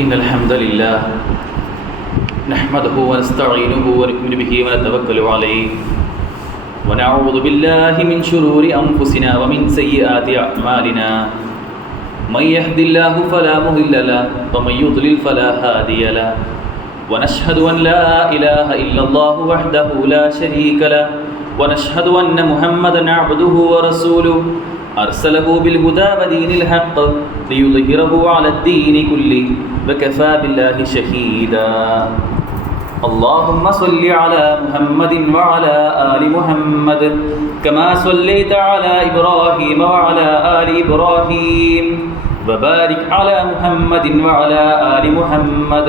إن الحمد لله نحمده ونستعينه ونؤمن به ونتوكل عليه ونعوذ بالله من شرور أنفسنا ومن سيئات أعمالنا من يهد الله فلا مضل له ومن يضلل فلا هادي له ونشهد أن لا إله إلا الله وحده لا شريك له ونشهد أن محمدا عبده ورسوله أرسله بالهدى ودين الحق ليظهره على الدين كله وكفى بالله شهيدا اللهم صل على محمد وعلى آل محمد كما صليت على إبراهيم وعلى آل إبراهيم وبارك على محمد وعلى آل محمد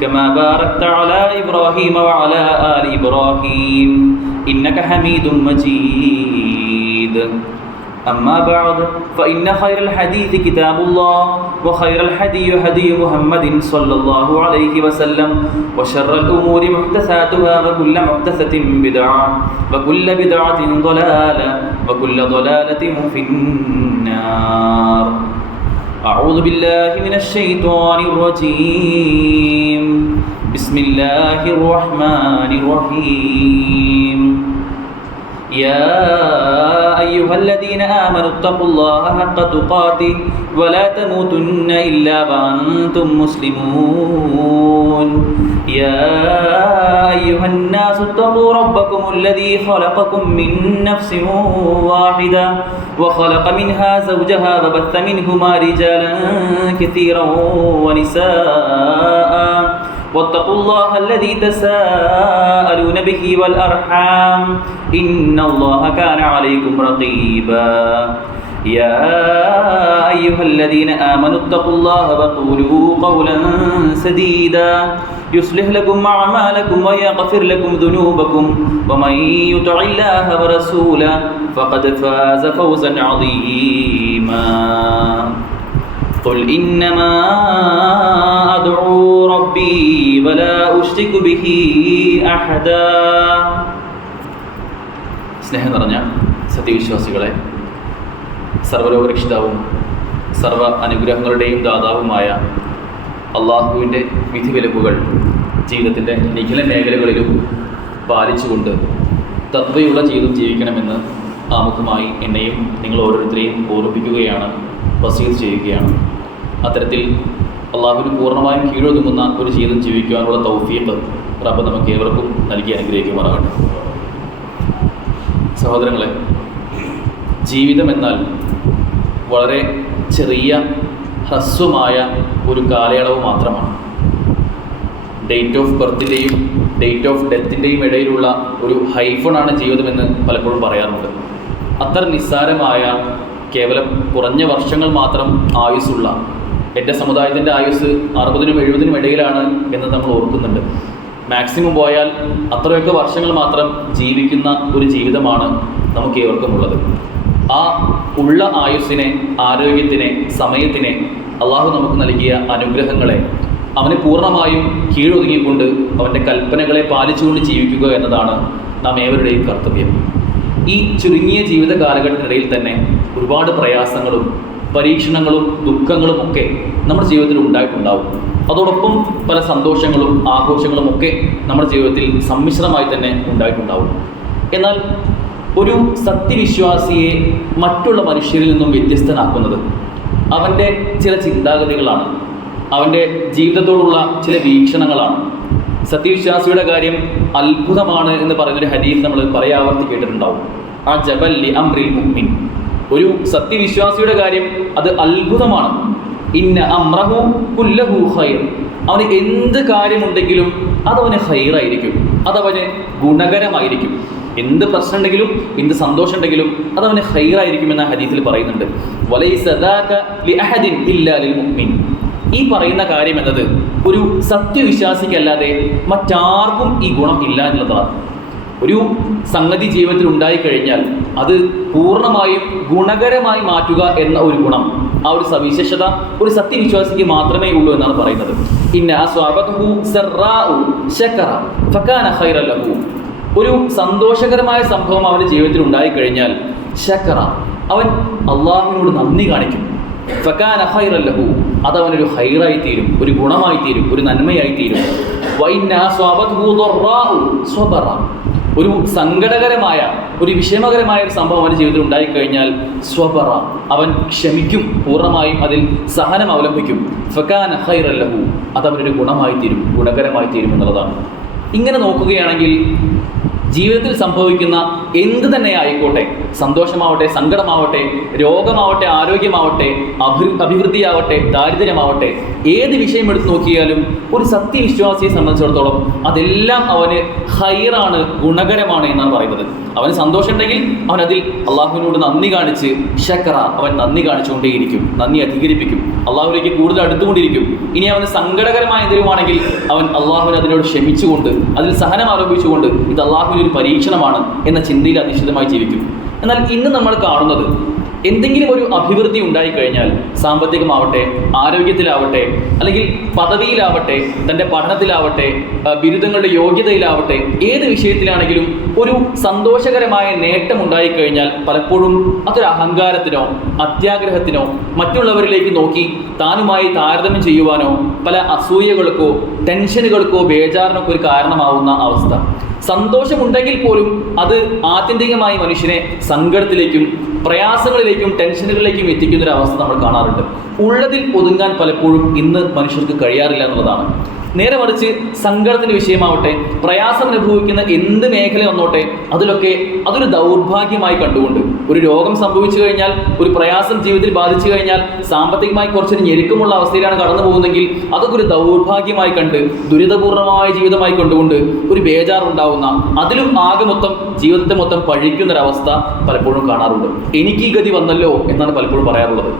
كما باركت على إبراهيم وعلى آل إبراهيم إنك حميد مجيد أما بعد فإن خير الحديث كتاب الله وخير الهدي هدي محمد صلى الله عليه وسلم وشر الأمور محدثاتها وكل محدثة بدعة وكل بدعة ضلالة وكل ضلالة في النار أعوذ بالله من الشيطان الرجيم بسم الله الرحمن الرحيم يا أيها الذين آمنوا اتقوا الله حق تقاته ولا تموتن إلا وأنتم مسلمون يا أيها الناس اتقوا ربكم الذي خلقكم من نفس واحدة وخلق منها زوجها وبث منهما رجالا كثيرا ونساء واتقوا الله الذي تساءلون به والأرحام إن الله كان عليكم رقيبا يا أيها الذين آمنوا اتقوا الله وقولوا قولا سديدا يصلح لكم أعمالكم ويغفر لكم ذنوبكم ومن يطع الله ورسوله فقد فاز فوزا عظيما قل إنما أدعو ربي ولا أشرك به أحدا സ്നേഹം നിറഞ്ഞ സത്യവിശ്വാസികളെ, സർവ്വലോകരക്ഷിതാവും സർവ്വ അനുഗ്രഹങ്ങളുടെയും ദാതാവുമായ അള്ളാഹുവിൻ്റെ വിധിവിലക്കുകൾ ജീവിതത്തിൻ്റെ നിഖില മേഖലകളിലും പാലിച്ചുകൊണ്ട് തത്വയുള്ള ജീവിതം ജീവിക്കണമെന്ന് ആമുഖമായി എന്നെയും നിങ്ങൾ ഓരോരുത്തരെയും ഓർമ്മിപ്പിക്കുകയാണ്, വസീയത്ത് ചെയ്യുകയാണ്. അത്തരത്തിൽ അള്ളാഹുവിന് പൂർണ്ണമായും കീഴൊതുങ്ങുന്ന ഒരു ജീവിതം ജീവിക്കുവാനുള്ള തൗഫീഖ് റബ്ബ് നമുക്ക് ഏവർക്കും നൽകി അനുഗ്രഹിക്കുമാറാകട്ടെ. സഹോദരങ്ങളെ, ജീവിതം എന്നാൽ വളരെ ചെറിയ ഹ്രസ്വമായ ഒരു കാലയളവ് മാത്രമാണ്. ഡേറ്റ് ഓഫ് ബർത്തിൻ്റെയും ഡേറ്റ് ഓഫ് ഡെത്തിൻ്റെയും ഇടയിലുള്ള ഒരു ഹൈഫണാണ് ജീവിതമെന്ന് പലപ്പോഴും പറയാറുണ്ട്. അത്ര നിസ്സാരമായ, കേവലം കുറഞ്ഞ വർഷങ്ങൾ മാത്രം ആയുസ്സുള്ള, എൻ്റെ സമുദായത്തിൻ്റെ ആയുസ് 60-നും 70-നും ഇടയിലാണ് എന്ന് നമ്മൾ ഓർക്കുന്നുണ്ട്. മാക്സിമം പോയാൽ അത്രയൊക്കെ വർഷങ്ങൾ മാത്രം ജീവിക്കുന്ന ഒരു ജീവിതമാണ് നമുക്ക് ഏവർക്കും ഉള്ളത്. ആ ഉള്ള ആയുസ്സിനെ, ആരോഗ്യത്തിനെ, സമയത്തിനെ, അള്ളാഹു നമുക്ക് നൽകിയ അനുഗ്രഹങ്ങളെ അവന് പൂർണ്ണമായും കീഴൊതുങ്ങിക്കൊണ്ട് അവൻ്റെ കൽപ്പനകളെ പാലിച്ചുകൊണ്ട് ജീവിക്കുക എന്നതാണ് നാം ഏവരുടെയും കർത്തവ്യം. ഈ ചുരുങ്ങിയ ജീവിത കാലഘട്ടത്തിനിടയിൽ തന്നെ ഒരുപാട് പ്രയാസങ്ങളും പരീക്ഷണങ്ങളും ദുഃഖങ്ങളും ഒക്കെ നമ്മുടെ ജീവിതത്തിൽ ഉണ്ടായിട്ടുണ്ടാവും. അതോടൊപ്പം പല സന്തോഷങ്ങളും ആഘോഷങ്ങളും ഒക്കെ നമ്മുടെ ജീവിതത്തിൽ സമ്മിശ്രമായി തന്നെ ഉണ്ടായിട്ടുണ്ടാവും. എന്നാൽ ഒരു സത്യവിശ്വാസിയെ മറ്റുള്ള മനുഷ്യരിൽ നിന്നും വ്യത്യസ്തനാക്കുന്നത് അവൻ്റെ ചില ചിന്താഗതികളാണ്, അവൻ്റെ ജീവിതത്തോടുള്ള ചില വീക്ഷണങ്ങളാണ്. സത്യവിശ്വാസിയുടെ കാര്യം അത്ഭുതമാണ് എന്ന് പറയുന്നൊരു ഹദീസ് നമ്മൾ പറയാവർത്തി കേട്ടിട്ടുണ്ടാവും. ആ ജബല്ലി അംറിൽ മുഅ്മിൻ, ഒരു സത്യവിശ്വാസിയുടെ കാര്യം അത് അത്ഭുതമാണ്. ഇന്ന അംറഹു കുല്ലഹു ഖൈർ, അവന് എന്ത് കാര്യമുണ്ടെങ്കിലും അതവന് ഖൈറായിരിക്കും, അതവന് ഗുണകരമായിരിക്കും. എന്ത് പ്രശ്നം ഉണ്ടെങ്കിലും എന്ത് സന്തോഷം ഉണ്ടെങ്കിലും അതവന് ഖൈറായിരിക്കും എന്ന ഹദീസിൽ പറയുന്നുണ്ട്. വലൈസ ദാക ലിഅഹദിൻ ഇല്ലാ ലിൽ മുഅ്മിൻ, ഈ പറയുന്ന കാര്യം എന്നത് ഒരു സത്യവിശ്വാസിക്കല്ലാതെ മറ്റാർക്കും ഈ ഗുണം ഇല്ല എന്നുള്ളതാണ്. ഒരു സംഗതി ജീവിതത്തിൽ ഉണ്ടായിക്കഴിഞ്ഞാൽ അത് പൂർണ്ണമായും ഗുണകരമായി മാറ്റുക എന്ന ഒരു ഗുണം, ആ ഒരു സവിശേഷത ഒരു സത്യവിശ്വാസിക്ക് മാത്രമേ ഉള്ളൂ എന്നാണ് പറയുന്നത്. ഇന്ന അസ്വാബഹു സറാഉ ശകറ ഫകാന ഖൈറൻ ലഹു, ഒരു സന്തോഷകരമായ സംഭവം അവൻ്റെ ജീവിതത്തിൽ ഉണ്ടായിക്കഴിഞ്ഞാൽ ശകറ, അവൻ അള്ളാഹുവിനോട് നന്ദി കാണിക്കും. ഫകാന ഖൈറൻ ലഹു, അതവനൊരു ഹൈറായി തീരും, ഒരു ഗുണമായി തീരും, ഒരു നന്മയായി തീരും. ഒരു സങ്കടകരമായ, ഒരു വിഷമകരമായ ഒരു സംഭവം അവൻ്റെ ജീവിതത്തിൽ ഉണ്ടായിക്കഴിഞ്ഞാൽ സ്വബറ, അവൻ ക്ഷമിക്കും, പൂർണ്ണമായും അതിൽ സഹനം അവലംബിക്കും. ഫകാന ഖൈറൻ ലഹു, അതവനൊരു ഗുണമായി തീരും, ഗുണകരമായി തീരും എന്നുള്ളതാണ്. ഇങ്ങനെ നോക്കുകയാണെങ്കിൽ ജീവിതത്തിൽ സംഭവിക്കുന്ന എന്ത് തന്നെ ആയിക്കോട്ടെ, സന്തോഷമാവട്ടെ, സങ്കടമാവട്ടെ, രോഗമാവട്ടെ, ആരോഗ്യമാവട്ടെ, അഭിവൃദ്ധിയാവട്ടെ, ദാരിദ്ര്യമാവട്ടെ, ഏത് വിഷയം എടുത്തു നോക്കിയാലും ഒരു സത്യവിശ്വാസിയെ സംബന്ധിച്ചിടത്തോളം അതെല്ലാം അവന് ഹൈറാണ്, ഗുണകരമാണ് എന്നാണ് പറയുന്നത്. അവന് സന്തോഷമുണ്ടെങ്കിൽ അവൻ അതിൽ അള്ളാഹുവിനോട് നന്ദി കാണിച്ച് ശക്കറ, അവൻ നന്ദി കാണിച്ചുകൊണ്ടേയിരിക്കും, നന്ദി അധികരിപ്പിക്കും, അള്ളാഹുവിലേക്ക് കൂടുതൽ അടുത്തുകൊണ്ടിരിക്കും. ഇനി അവന് സങ്കടകരമായ എന്തെങ്കിലുമാണെങ്കിൽ അവൻ അള്ളാഹുവിനെ അതിനോട് ക്ഷമിച്ചുകൊണ്ട്, അതിൽ സഹനം ആരോപിച്ചുകൊണ്ട് ഇത് അള്ളാഹുവിൻ്റെ ഒരു പരീക്ഷണമാണ് എന്ന ചിന്തയിൽ അധിഷ്ഠിതമായി ജീവിക്കും. എന്നാൽ ഇന്ന് നമ്മൾ കാണുന്നത്, എന്തെങ്കിലും ഒരു അഭിവൃദ്ധി ഉണ്ടായിക്കഴിഞ്ഞാൽ, സാമ്പത്തികമാവട്ടെ, ആരോഗ്യത്തിലാവട്ടെ, അല്ലെങ്കിൽ പദവിയിലാവട്ടെ, തൻ്റെ പഠനത്തിലാവട്ടെ, ബിരുദങ്ങളുടെ യോഗ്യതയിലാവട്ടെ, ഏത് വിഷയത്തിലാണെങ്കിലും ഒരു സന്തോഷകരമായ നേട്ടം ഉണ്ടായിക്കഴിഞ്ഞാൽ പലപ്പോഴും അതൊരു അഹങ്കാരത്തിനോ അത്യാഗ്രഹത്തിനോ മറ്റുള്ളവരിലേക്ക് നോക്കി താനുമായി താരതമ്യം ചെയ്യുവാനോ പല അസൂയകൾക്കോ ടെൻഷനുകൾക്കോ ബേജാറിനൊക്കെ ഒരു കാരണമാവുന്ന അവസ്ഥ. സന്തോഷമുണ്ടെങ്കിൽ പോലും അത് ആത്യന്തികമായി മനുഷ്യനെ സങ്കടത്തിലേക്കും പ്രയാസങ്ങളിലേക്കും ടെൻഷനുകളിലേക്കും എത്തിക്കുന്നൊരവസ്ഥ നമ്മൾ കാണാറുണ്ട്. ഉള്ളതിൽ ഒതുങ്ങാൻ പലപ്പോഴും ഇന്ന് മനുഷ്യർക്ക് കഴിയാറില്ല എന്നുള്ളതാണ്. നേരെ മറിച്ച് സങ്കടത്തിൻ്റെ വിഷയമാവട്ടെ, പ്രയാസം അനുഭവിക്കുന്ന എന്ത് മേഖല വന്നോട്ടെ, അതിലൊക്കെ അതൊരു ദൗർഭാഗ്യമായി കണ്ടുകൊണ്ട്, ഒരു രോഗം സംഭവിച്ചു കഴിഞ്ഞാൽ, ഒരു പ്രയാസം ജീവിതത്തിൽ ബാധിച്ചു കഴിഞ്ഞാൽ, സാമ്പത്തികമായി കുറച്ചൊരു ഞെരുക്കമുള്ള അവസ്ഥയിലാണ് കടന്നു പോകുന്നതെങ്കിൽ അതൊക്കെ ഒരു ദൗർഭാഗ്യമായി കണ്ട്, ദുരിതപൂർണമായ ജീവിതമായി കണ്ടുകൊണ്ട് ഒരു ബേജാറുണ്ടാവുന്ന, അതിലും ആകെ മൊത്തം ജീവിതത്തെ മൊത്തം പഴിക്കുന്നൊരവസ്ഥ പലപ്പോഴും കാണാറുണ്ട്. എനിക്ക് ഈ ഗതി വന്നല്ലോ എന്നാണ് പലപ്പോഴും പറയാറുള്ളത്.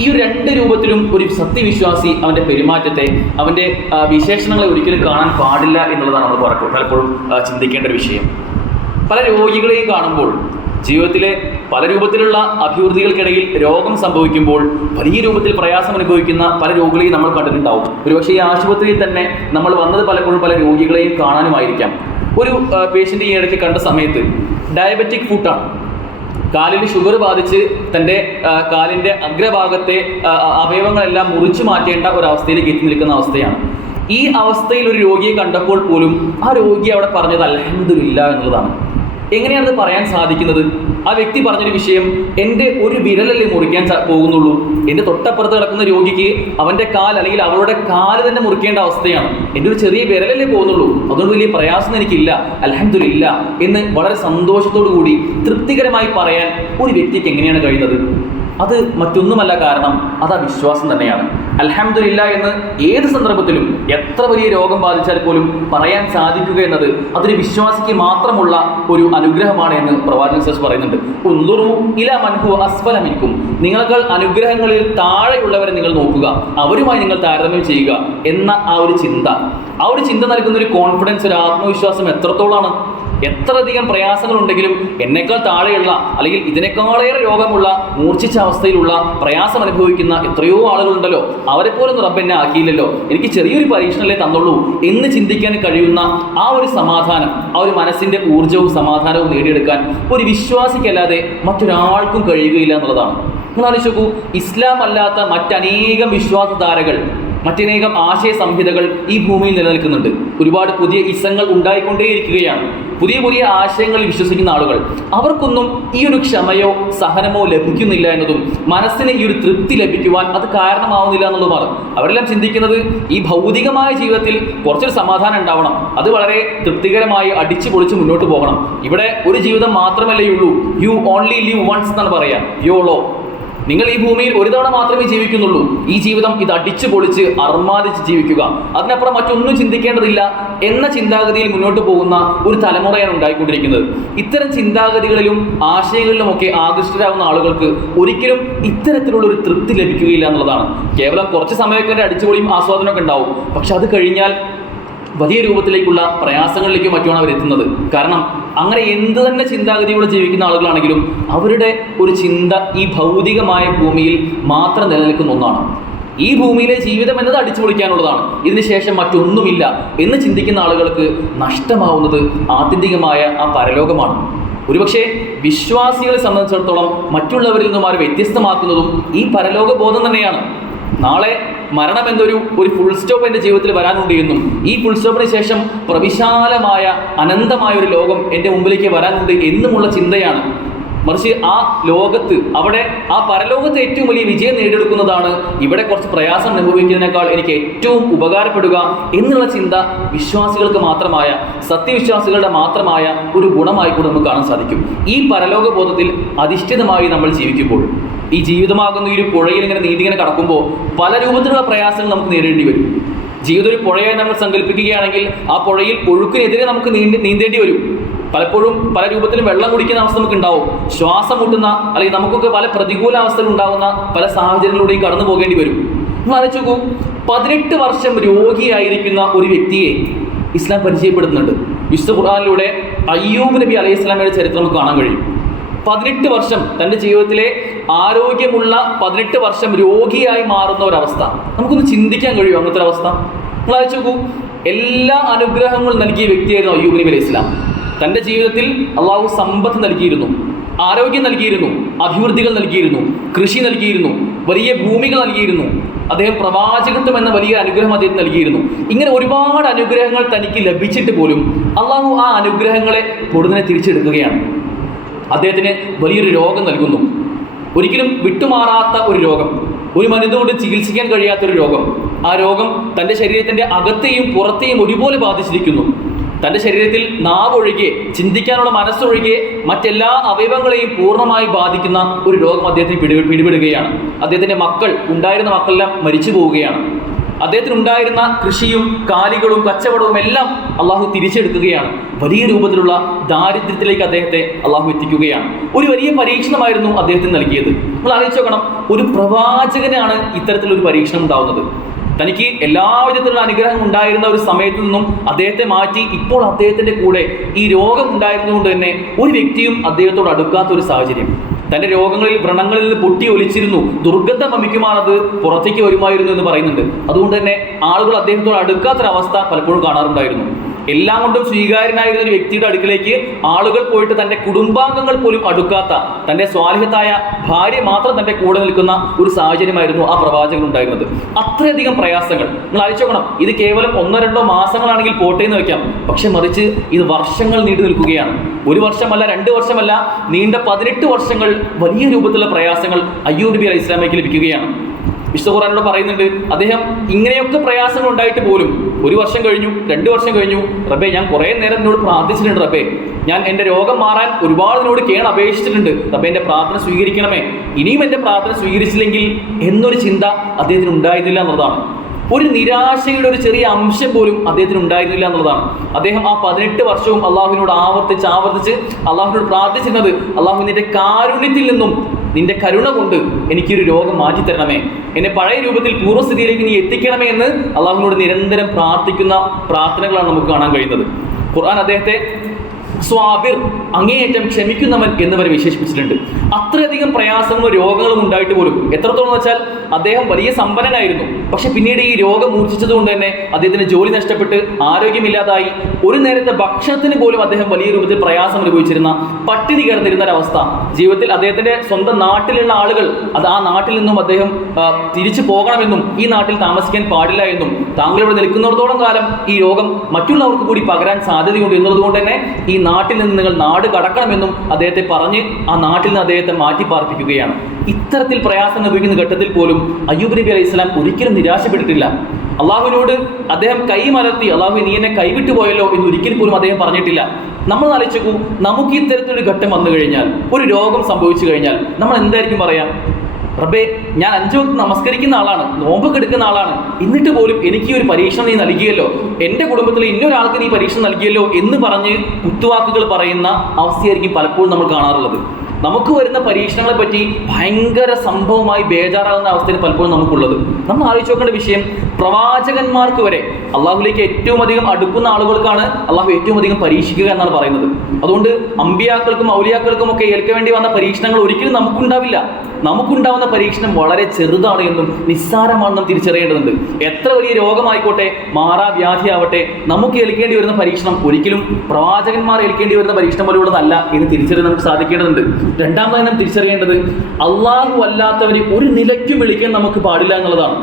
ഈ ഒരു രണ്ട് രൂപത്തിലും ഒരു സത്യവിശ്വാസി അവൻ്റെ പെരുമാറ്റത്തെ, അവൻ്റെ വിശേഷണങ്ങളെ ഒരിക്കലും കാണാൻ പാടില്ല എന്നുള്ളതാണ് നമ്മൾ പലപ്പോഴും ചിന്തിക്കേണ്ട ഒരു വിഷയം. പല രോഗികളെയും കാണുമ്പോൾ, ജീവിതത്തിലെ പല രൂപത്തിലുള്ള അഭിവൃദ്ധികൾക്കിടയിൽ രോഗം സംഭവിക്കുമ്പോൾ വലിയ രൂപത്തിൽ പ്രയാസം അനുഭവിക്കുന്ന പല രോഗികളെയും നമ്മൾ കണ്ടിട്ടുണ്ടാവും. ഒരുപക്ഷെ ഈ ആശുപത്രിയിൽ തന്നെ നമ്മൾ വന്നത് പലപ്പോഴും പല രോഗികളെയും കാണാനുമായിരിക്കാം. ഒരു പേഷ്യൻ്റ് ഈ ഇടയ്ക്ക് കണ്ട സമയത്ത് ഡയബറ്റിക് ഫുട്ടാണ്, കാലിൽ ഷുഗർ ബാധിച്ച് തൻ്റെ കാലിൻ്റെ അഗ്രഭാഗത്തെ അവയവങ്ങളെല്ലാം മുറിച്ചു മാറ്റേണ്ട ഒരവസ്ഥയിലേക്ക് എത്തി നിൽക്കുന്ന അവസ്ഥയാണ്. ഈ അവസ്ഥയിൽ ഒരു രോഗിയെ കണ്ടപ്പോൾ പോലും ആ രോഗി അവിടെ പറഞ്ഞത് അൽഹംദുലില്ലാ എന്നുള്ളതാണ്. എങ്ങനെയാണത് പറയാൻ സാധിക്കുന്നത്? ആ വ്യക്തി പറഞ്ഞൊരു വിഷയം, എൻ്റെ ഒരു വിരലല്ലേ മുറിക്കാൻ പോകുന്നുള്ളൂ, എൻ്റെ തൊട്ടപ്പുറത്ത് കിടക്കുന്ന രോഗിക്ക് അവൻ്റെ കാൽ അല്ലെങ്കിൽ അവളുടെ കാല് തന്നെ മുറിക്കേണ്ട അവസ്ഥയാണ്, എൻ്റെ ഒരു ചെറിയ വിരലല്ലേ പോകുന്നുള്ളൂ, അതുകൊണ്ട് വലിയ പ്രയാസം എനിക്കില്ല, അൽഹംദുലില്ലാ എന്ന് വളരെ സന്തോഷത്തോടു കൂടി തൃപ്തികരമായി പറയാൻ ഒരു വ്യക്തിക്ക് എങ്ങനെയാണ് കഴിയുന്നത്? അത് മറ്റൊന്നുമല്ല, കാരണം അത് ആ വിശ്വാസം തന്നെയാണ്. അൽഹംദുലില്ലാ എന്ന് ഏത് സന്ദർഭത്തിലും എത്ര വലിയ രോഗം ബാധിച്ചാൽ പോലും പറയാൻ സാധിക്കുക എന്നത് അതൊരു വിശ്വാസിക്ക് മാത്രമുള്ള ഒരു അനുഗ്രഹമാണ് എന്ന് പ്രവാചകൻ സല്ലല്ലാഹു പറയുന്നുണ്ട്. ഉൻദുറു ഇലാ മൻ ഹുവ അസ്ഫല മിൻകും, നിങ്ങൾ അനുഗ്രഹങ്ങളിൽ താഴെയുള്ളവരെ നിങ്ങൾ നോക്കുക, അവരുമായി നിങ്ങൾ താരതമ്യം ചെയ്യുക എന്ന ആ ഒരു ചിന്ത നൽകുന്ന ഒരു കോൺഫിഡൻസ്, ഒരു ആത്മവിശ്വാസം എത്രത്തോളാണ്? എത്രയധികം പ്രയാസങ്ങളുണ്ടെങ്കിലും എന്നേക്കാൾ താഴെയുള്ള അല്ലെങ്കിൽ ഇതിനേക്കാളേറെ രോഗമുള്ള മൂർച്ഛിച്ച അവസ്ഥയിലുള്ള പ്രയാസം അനുഭവിക്കുന്ന എത്രയോ ആളുകളുണ്ടല്ലോ, അവരെപ്പോലൊന്നും റബ്ബെന്നെ ആക്കിയില്ലല്ലോ, എനിക്ക് ചെറിയൊരു പരീക്ഷണമല്ലേ തന്നുള്ളൂ എന്ന് ചിന്തിക്കാൻ കഴിയുന്ന ആ ഒരു സമാധാനം, ആ ഒരു മനസ്സിൻ്റെ ഊർജ്ജവും സമാധാനവും നേടിയെടുക്കാൻ ഒരു വിശ്വാസിക്കല്ലാതെ മറ്റൊരാൾക്കും കഴിയുകയില്ല എന്നുള്ളതാണ്. നിങ്ങൾ ആലോചിച്ച് നോക്കൂ, ഇസ്ലാം അല്ലാത്ത മറ്റനേകം വിശ്വാസധാരകൾ, മറ്റനേകം ആശയ സംഹിതകൾ ഈ ഭൂമിയിൽ നിലനിൽക്കുന്നുണ്ട്. ഒരുപാട് പുതിയ ഇസങ്ങൾ ഉണ്ടായിക്കൊണ്ടേയിരിക്കുകയാണ്. പുതിയ ആശയങ്ങളിൽ വിശ്വസിക്കുന്ന ആളുകൾ, അവർക്കൊന്നും ഈ ഒരു ക്ഷമയോ സഹനമോ ലഭിക്കുന്നില്ല എന്നതും മനസ്സിന് ഈ ഒരു തൃപ്തി ലഭിക്കുവാൻ അത് കാരണമാവുന്നില്ല എന്നുള്ളതുമാണ്. അവരെല്ലാം ചിന്തിക്കുന്നത് ഈ ഭൗതികമായ ജീവിതത്തിൽ കുറച്ചൊരു സമാധാനം ഉണ്ടാവണം, അത് വളരെ തൃപ്തികരമായി അടിച്ചു പൊളിച്ച് മുന്നോട്ട് പോകണം. ഇവിടെ ഒരു ജീവിതം മാത്രമല്ലേ ഉള്ളൂ, യു ഓൺലി ലിവ് വൺസ് എന്നാണ് പറയുക, യോളോ. നിങ്ങൾ ഈ ഭൂമിയിൽ ഒരു തവണ മാത്രമേ ജീവിക്കുന്നുള്ളൂ, ഈ ജീവിതം ഇത് അടിച്ചു പൊളിച്ച് അർമാദിച്ച് ജീവിക്കുക, അതിനപ്പുറം മറ്റൊന്നും ചിന്തിക്കേണ്ടതില്ല എന്ന ചിന്താഗതിയിൽ മുന്നോട്ട് പോകുന്ന ഒരു തലമുറയാണ് ഉണ്ടായിക്കൊണ്ടിരിക്കുന്നത്. ഇത്തരം ചിന്താഗതികളിലും ആശയങ്ങളിലുമൊക്കെ ആകൃഷ്ടരാകുന്ന ആളുകൾക്ക് ഒരിക്കലും ഇത്തരത്തിലുള്ള ഒരു തൃപ്തി ലഭിക്കുകയില്ല എന്നുള്ളതാണ്. കേവലം കുറച്ച് സമയമൊക്കെ അടിച്ചുപൊളിയും ആസ്വാദനമൊക്കെ ഉണ്ടാവും, പക്ഷെ അത് കഴിഞ്ഞാൽ വലിയ രൂപത്തിലേക്കുള്ള പ്രയാസങ്ങളിലേക്കും മറ്റുമാണ് അവരെത്തുന്നത്. കാരണം അങ്ങനെ എന്ത് തന്നെ ചിന്താഗതിയോടെ ജീവിക്കുന്ന ആളുകളാണെങ്കിലും അവരുടെ ഒരു ചിന്ത ഈ ഭൗതികമായ ഭൂമിയിൽ മാത്രം നിലനിൽക്കുന്ന ഒന്നാണ്. ഈ ഭൂമിയിലെ ജീവിതം എന്നത് അടിച്ചു പൊളിക്കാനുള്ളതാണ്, ഇതിനുശേഷം മറ്റൊന്നുമില്ല എന്ന് ചിന്തിക്കുന്ന ആളുകൾക്ക് നഷ്ടമാവുന്നത് ആത്യന്തികമായ ആ പരലോകമാണ്. ഒരുപക്ഷെ വിശ്വാസികളെ സംബന്ധിച്ചിടത്തോളം മറ്റുള്ളവരിൽ നിന്നും അവരെ വ്യത്യസ്തമാക്കുന്നതും ഈ പരലോക ബോധം തന്നെയാണ്. നാളെ മരണം എന്നൊരു ഫുൾ സ്റ്റോപ്പ് എൻ്റെ ജീവിതത്തിൽ വരാനുണ്ട് എന്നും ഈ ഫുൾ സ്റ്റോപ്പിന് ശേഷം പ്രവിശാലമായ അനന്തമായ ഒരു ലോകം എൻ്റെ മുമ്പിലേക്ക് വരാനുണ്ട് എന്നുമുള്ള ചിന്തയാണ്. മറിച്ച് ആ ലോകത്ത്, അവിടെ ആ പരലോകത്ത് ഏറ്റവും വലിയ വിജയം നേടിയെടുക്കുന്നതാണ് ഇവിടെ കുറച്ച് പ്രയാസം അനുഭവിക്കുന്നതിനേക്കാൾ എനിക്ക് ഏറ്റവും ഉപകാരപ്പെടുക എന്നുള്ള ചിന്ത വിശ്വാസികൾക്ക് മാത്രമായ, സത്യവിശ്വാസികളുടെ മാത്രമായ ഒരു ഗുണമായി കൂടെ നമുക്ക് കാണാൻ സാധിക്കും. ഈ പരലോക ബോധത്തിൽ അധിഷ്ഠിതമായി നമ്മൾ ജീവിക്കുമ്പോൾ, ഈ ജീവിതമാകുന്ന ഈ ഒരു പുഴയിൽ ഇങ്ങനെ കടക്കുമ്പോൾ പല രൂപത്തിലുള്ള പ്രയാസങ്ങൾ നമുക്ക് നേരിടേണ്ടി വരും. ജീവിതം ഒരു പുഴയായി നമ്മൾ സങ്കല്പിക്കുകയാണെങ്കിൽ ആ പുഴയിൽ ഒഴുക്കിനെതിരെ നമുക്ക് നീന്തേണ്ടി വരും. പലപ്പോഴും പല രൂപത്തിലും വെള്ളം കുടിക്കുന്ന അവസ്ഥ നമുക്ക് ഉണ്ടാവും. ശ്വാസം മുട്ടുന്ന, അല്ലെങ്കിൽ നമുക്കൊക്കെ പല പ്രതികൂല അവസ്ഥകൾ ഉണ്ടാകുന്ന പല സാഹചര്യങ്ങളിലൂടെയും കടന്നു പോകേണ്ടി വരും. നിങ്ങൾ ആലോചിച്ച് നോക്കൂ, 18 വർഷം രോഗിയായിരിക്കുന്ന ഒരു വ്യക്തിയെ ഇസ്ലാം പരിചയപ്പെടുത്തുന്നുണ്ട്. വിശുദ്ധ ഖുർആനിലൂടെ അയ്യൂബ് നബി അലൈഹി ഇസ്ലാമിയുടെ ചരിത്രം നമുക്ക് കാണാൻ കഴിയും. 18 വർഷം തൻ്റെ ജീവിതത്തിലെ ആരോഗ്യമുള്ള 18 വർഷം രോഗിയായി മാറുന്ന ഒരവസ്ഥ നമുക്കൊന്ന് ചിന്തിക്കാൻ കഴിയും. അങ്ങനത്തെ ഒരവസ്ഥ നിങ്ങൾ ആലോചിച്ച് നോക്കൂ. എല്ലാ അനുഗ്രഹങ്ങളും നൽകിയ വ്യക്തിയായിരുന്നു അയ്യൂബ് നബി അലൈഹി ഇസ്ലാം. തൻ്റെ ജീവിതത്തിൽ അള്ളാഹു സമ്പത്ത് നൽകിയിരുന്നു, ആരോഗ്യം നൽകിയിരുന്നു, അഭിവൃദ്ധികൾ നൽകിയിരുന്നു, കൃഷി നൽകിയിരുന്നു, വലിയ ഭൂമികൾ നൽകിയിരുന്നു. അദ്ദേഹം പ്രവാചകത്വം എന്ന വലിയ അനുഗ്രഹം അദ്ദേഹം നൽകിയിരുന്നു. ഇങ്ങനെ ഒരുപാട് അനുഗ്രഹങ്ങൾ തനിക്ക് ലഭിച്ചിട്ട് പോലും അള്ളാഹു ആ അനുഗ്രഹങ്ങളെ പൊടുന്നനെ തിരിച്ചെടുക്കുകയാണ്. അദ്ദേഹത്തിന് വലിയൊരു രോഗം നൽകുന്നു. ഒരിക്കലും വിട്ടുമാറാത്ത ഒരു രോഗം, ഒരു മരുന്നുകൊണ്ട് ചികിത്സിക്കാൻ കഴിയാത്തൊരു രോഗം. ആ രോഗം തൻ്റെ ശരീരത്തിൻ്റെ അകത്തെയും പുറത്തെയും ഒരുപോലെ ബാധിച്ചിരിക്കുന്നു. തൻ്റെ ശരീരത്തിൽ നാവൊഴികെ, ചിന്തിക്കാനുള്ള മനസ്സൊഴികെ മറ്റെല്ലാ അവയവങ്ങളെയും പൂർണ്ണമായി ബാധിക്കുന്ന ഒരു രോഗം അദ്ദേഹത്തിന് പിടിപെടുകയാണ്. അദ്ദേഹത്തിൻ്റെ ഉണ്ടായിരുന്ന മക്കളെല്ലാം മരിച്ചു പോവുകയാണ്. അദ്ദേഹത്തിനുണ്ടായിരുന്ന കൃഷിയും കാലികളും കച്ചവടവും എല്ലാം അള്ളാഹു തിരിച്ചെടുക്കുകയാണ്. വലിയ രൂപത്തിലുള്ള ദാരിദ്ര്യത്തിലേക്ക് അദ്ദേഹത്തെ അള്ളാഹു എത്തിക്കുകയാണ്. ഒരു വലിയ പരീക്ഷണമായിരുന്നു അദ്ദേഹത്തിന് നൽകിയത്. നമ്മൾ ആലോചിച്ച് നോക്കണം, ഒരു പ്രവാചകനാണ് ഇത്തരത്തിലൊരു പരീക്ഷണം ഉണ്ടാവുന്നത്. തനിക്ക് എല്ലാവിധത്തിലുള്ള അനുഗ്രഹം ഉണ്ടായിരുന്ന ഒരു സമയത്ത് നിന്നും അദ്ദേഹത്തെ മാറ്റി ഇപ്പോൾ അദ്ദേഹത്തിൻ്റെ കൂടെ ഈ രോഗം ഉണ്ടായിരുന്നതുകൊണ്ട് തന്നെ ഒരു വ്യക്തിയും അദ്ദേഹത്തോട് അടുക്കാത്ത ഒരു സാഹചര്യം. തൻ്റെ രോഗങ്ങളിൽ, വ്രണങ്ങളിൽ നിന്ന് പൊട്ടി ഒലിച്ചിരുന്നു, ദുർഗന്ധം വമിക്കുമാർ അത് പുറത്തേക്ക് വരുമായിരുന്നു എന്ന് പറയുന്നുണ്ട്. അതുകൊണ്ട് തന്നെ ആളുകൾ അദ്ദേഹത്തോട് അടുക്കാത്തൊരവസ്ഥ പലപ്പോഴും കാണാറുണ്ടായിരുന്നു. എല്ലാം കൊണ്ടും സ്വീകാര്യനായിരുന്ന ഒരു വ്യക്തിയുടെ അടുക്കിലേക്ക് ആളുകൾ പോയിട്ട് തൻ്റെ കുടുംബാംഗങ്ങൾ പോലും അടുക്കാത്ത, തൻ്റെ സ്വാലിഹത്തായ ഭാര്യ മാത്രം തൻ്റെ കൂടെ നിൽക്കുന്ന ഒരു സാഹചര്യമായിരുന്നു ആ പ്രവാചകൻ ഉണ്ടായിരുന്നത്. അത്രയധികം പ്രയാസങ്ങൾ നിങ്ങൾ ആലോചിച്ച് നോക്കണം. ഇത് കേവലം 1-2 മാസങ്ങളാണെങ്കിൽ പോട്ടെ എന്ന് വെക്കാം. പക്ഷെ മറിച്ച് ഇത് വർഷങ്ങൾ നീണ്ടു നിൽക്കുകയാണ്. 1 വർഷമല്ല, 2 വർഷമല്ല, നീണ്ട 18 വർഷങ്ങൾ വലിയ രൂപത്തിലുള്ള പ്രയാസങ്ങൾ അയ്യൂബ് നബി അലൈഹി ഇസ്ലാമയ്ക്ക് ലഭിക്കുകയാണ്. വിശുദ്ധ ഖുർആനിലൂടെ പറയുന്നുണ്ട്, അദ്ദേഹം ഇങ്ങനെയൊക്കെ പ്രയാസങ്ങൾ ഉണ്ടായിട്ട് പോലും 1 വർഷം കഴിഞ്ഞു, 2 വർഷം കഴിഞ്ഞു, റബ്ബേ ഞാൻ കുറേ നേരം എന്നോട് പ്രാർത്ഥിച്ചിട്ടുണ്ട്, റബ്ബേ ഞാൻ എൻ്റെ രോഗം മാറാൻ ഒരുപാട് എന്നോട് അപേക്ഷിച്ചിട്ടുണ്ട്, റബ്ബേ എൻ്റെ പ്രാർത്ഥന സ്വീകരിക്കണമേ, ഇനിയും എൻ്റെ പ്രാർത്ഥന സ്വീകരിച്ചില്ലെങ്കിൽ എന്നൊരു ചിന്ത അദ്ദേഹത്തിന് ഉണ്ടായിരുന്നില്ല എന്നുള്ളതാണ്. ഒരു നിരാശയുടെ ഒരു ചെറിയ അംശം പോലും അദ്ദേഹത്തിന് ഉണ്ടായിരുന്നില്ല എന്നുള്ളതാണ്. അദ്ദേഹം ആ 18 വർഷവും അള്ളാഹുവിനോട് ആവർത്തിച്ച് അള്ളാഹുവിനോട് പ്രാർത്ഥിച്ചിരുന്നത്, അള്ളാഹു നിന്റെ കാരുണ്യത്തിൽ നിന്നും നിന്റെ കരുണ കൊണ്ട് എനിക്കൊരു രോഗം മാറ്റിത്തരണമേ, എന്നെ പഴയ രൂപത്തിൽ പൂർവ്വസ്ഥിതിയിലേക്ക് നീ എത്തിക്കണമേ എന്ന് അള്ളാഹുവിനോട് നിരന്തരം പ്രാർത്ഥിക്കുന്ന പ്രാർത്ഥനകളാണ് നമുക്ക് കാണാൻ കഴിയുന്നത്. ഖുർആൻ അദ്ദേഹത്തെ സ്വാബിർ, അങ്ങേയറ്റം ക്ഷമിക്കുന്നവൻ എന്ന് വരെ വിശേഷിപ്പിച്ചിട്ടുണ്ട്. അത്രയധികം പ്രയാസങ്ങളും രോഗങ്ങളും ഉണ്ടായിട്ട് പോലും, എത്രത്തോളം വെച്ചാൽ അദ്ദേഹം വലിയ സമ്പന്നനായിരുന്നു. പക്ഷെ പിന്നീട് ഈ രോഗം മൂർച്ഛിച്ചതുകൊണ്ട് തന്നെ അദ്ദേഹത്തിന് ജോലി നഷ്ടപ്പെട്ട് ആരോഗ്യമില്ലാതായി. ഒരു നേരത്തെ ഭക്ഷണത്തിന് പോലും അദ്ദേഹം വലിയ രൂപത്തിൽ പ്രയാസം അനുഭവിച്ചിരുന്ന, പട്ടിണി കിടന്നിരുന്ന ഒരവസ്ഥ. ജീവിതത്തിൽ അദ്ദേഹത്തിൻ്റെ സ്വന്തം നാട്ടിലുള്ള ആളുകൾ ആ നാട്ടിൽ നിന്നും അദ്ദേഹം തിരിച്ചു പോകണമെന്നും ഈ നാട്ടിൽ താമസിക്കാൻ പാടില്ല എന്നും, താങ്കൾ ഇവിടെ നിൽക്കുന്നിടത്തോളം കാലം ഈ രോഗം മറ്റുള്ളവർക്ക് കൂടി പകരാൻ സാധ്യതയുണ്ട് എന്നുള്ളതുകൊണ്ട് തന്നെ ഈ നാട്ടിൽ നിന്ന് നിങ്ങൾ നാട് കടക്കണമെന്നും അദ്ദേഹത്തെ പറഞ്ഞ് ആ നാട്ടിൽ നിന്ന് അദ്ദേഹത്തെ മാറ്റി പാർപ്പിക്കുകയാണ്. ഇത്തരത്തിൽ പ്രയാസം അനുഭവിക്കുന്ന ഘട്ടത്തിൽ പോലും അയ്യൂബ് നബി അലൈഹി സ്വലാം ഒരിക്കലും നിരാശപ്പെട്ടിട്ടില്ല. അള്ളാഹുവിനോട് അദ്ദേഹം കൈമലർത്തി, അള്ളാഹു നീ എന്നെ കൈവിട്ടു പോയല്ലോ എന്ന് ഒരിക്കൽ പോലും അദ്ദേഹം പറഞ്ഞിട്ടില്ല. നമ്മൾ ആലോചിക്കൂ, നമുക്ക് ഇത്തരത്തിലൊരു ഘട്ടം വന്നു കഴിഞ്ഞാൽ, ഒരു രോഗം സംഭവിച്ചു കഴിഞ്ഞാൽ നമ്മൾ എന്തായിരിക്കും പറയാം? റബ്ബേ ഞാൻ 5 വക്ത് നമസ്കരിക്കുന്ന ആളാണ്, നോമ്പൊക്കെ എടുക്കുന്ന ആളാണ്, എന്നിട്ട് പോലും എനിക്ക് ഒരു പരീക്ഷണം നീ നൽകിയല്ലോ, എൻ്റെ കുടുംബത്തിൽ ഇന്നൊരാൾക്ക് നീ പരീക്ഷണം നൽകിയല്ലോ എന്ന് പറഞ്ഞ് കുത്തുവാക്കുകൾ പറയുന്ന അവസ്ഥയായിരിക്കും പലപ്പോഴും നമ്മൾ കാണാറുള്ളത്. നമുക്ക് വരുന്ന പരീക്ഷണങ്ങളെ പറ്റി ഭയങ്കര സംഭവമായി ബേജാറാകുന്ന അവസ്ഥയിൽ പലപ്പോഴും നമുക്കുള്ളത്. നമ്മൾ ആലോചിച്ച് നോക്കേണ്ട വിഷയം, പ്രവാചകന്മാർക്ക് വരെ അള്ളാഹുലേക്ക് ഏറ്റവും അധികം അടുക്കുന്ന ആളുകൾക്കാണ് അള്ളാഹു ഏറ്റവും അധികം പരീക്ഷിക്കുക എന്നാണ് പറയുന്നത്. അതുകൊണ്ട് അമ്പിയാക്കൾക്കും ഔലിയാക്കൾക്കും ഒക്കെ ഏൽക്കേണ്ടി വന്ന പരീക്ഷണങ്ങൾ ഒരിക്കലും നമുക്കുണ്ടാവില്ല. നമുക്കുണ്ടാവുന്ന പരീക്ഷണം വളരെ ചെറുതാണ് എന്നും നിസ്സാരമാണെന്നും തിരിച്ചറിയേണ്ടതുണ്ട്. എത്ര വലിയ രോഗമായിക്കോട്ടെ, മാറാവ്യാധി ആവട്ടെ, നമുക്ക് ഏൽക്കേണ്ടി വരുന്ന പരീക്ഷണം ഒരിക്കലും പ്രവാചകന്മാർ ഏൽക്കേണ്ടി വരുന്ന പരീക്ഷണം പോലെയുള്ളതല്ല എന്ന് തിരിച്ചറിയാൻ നമുക്ക് സാധിക്കേണ്ടതുണ്ട്. രണ്ടാമതായി നാം തിരിച്ചറിയേണ്ടത്, അള്ളാഹു അല്ലാത്തവരെ ഒരു നിലയ്ക്കും വിളിക്കാൻ നമുക്ക് പാടില്ല എന്നുള്ളതാണ്.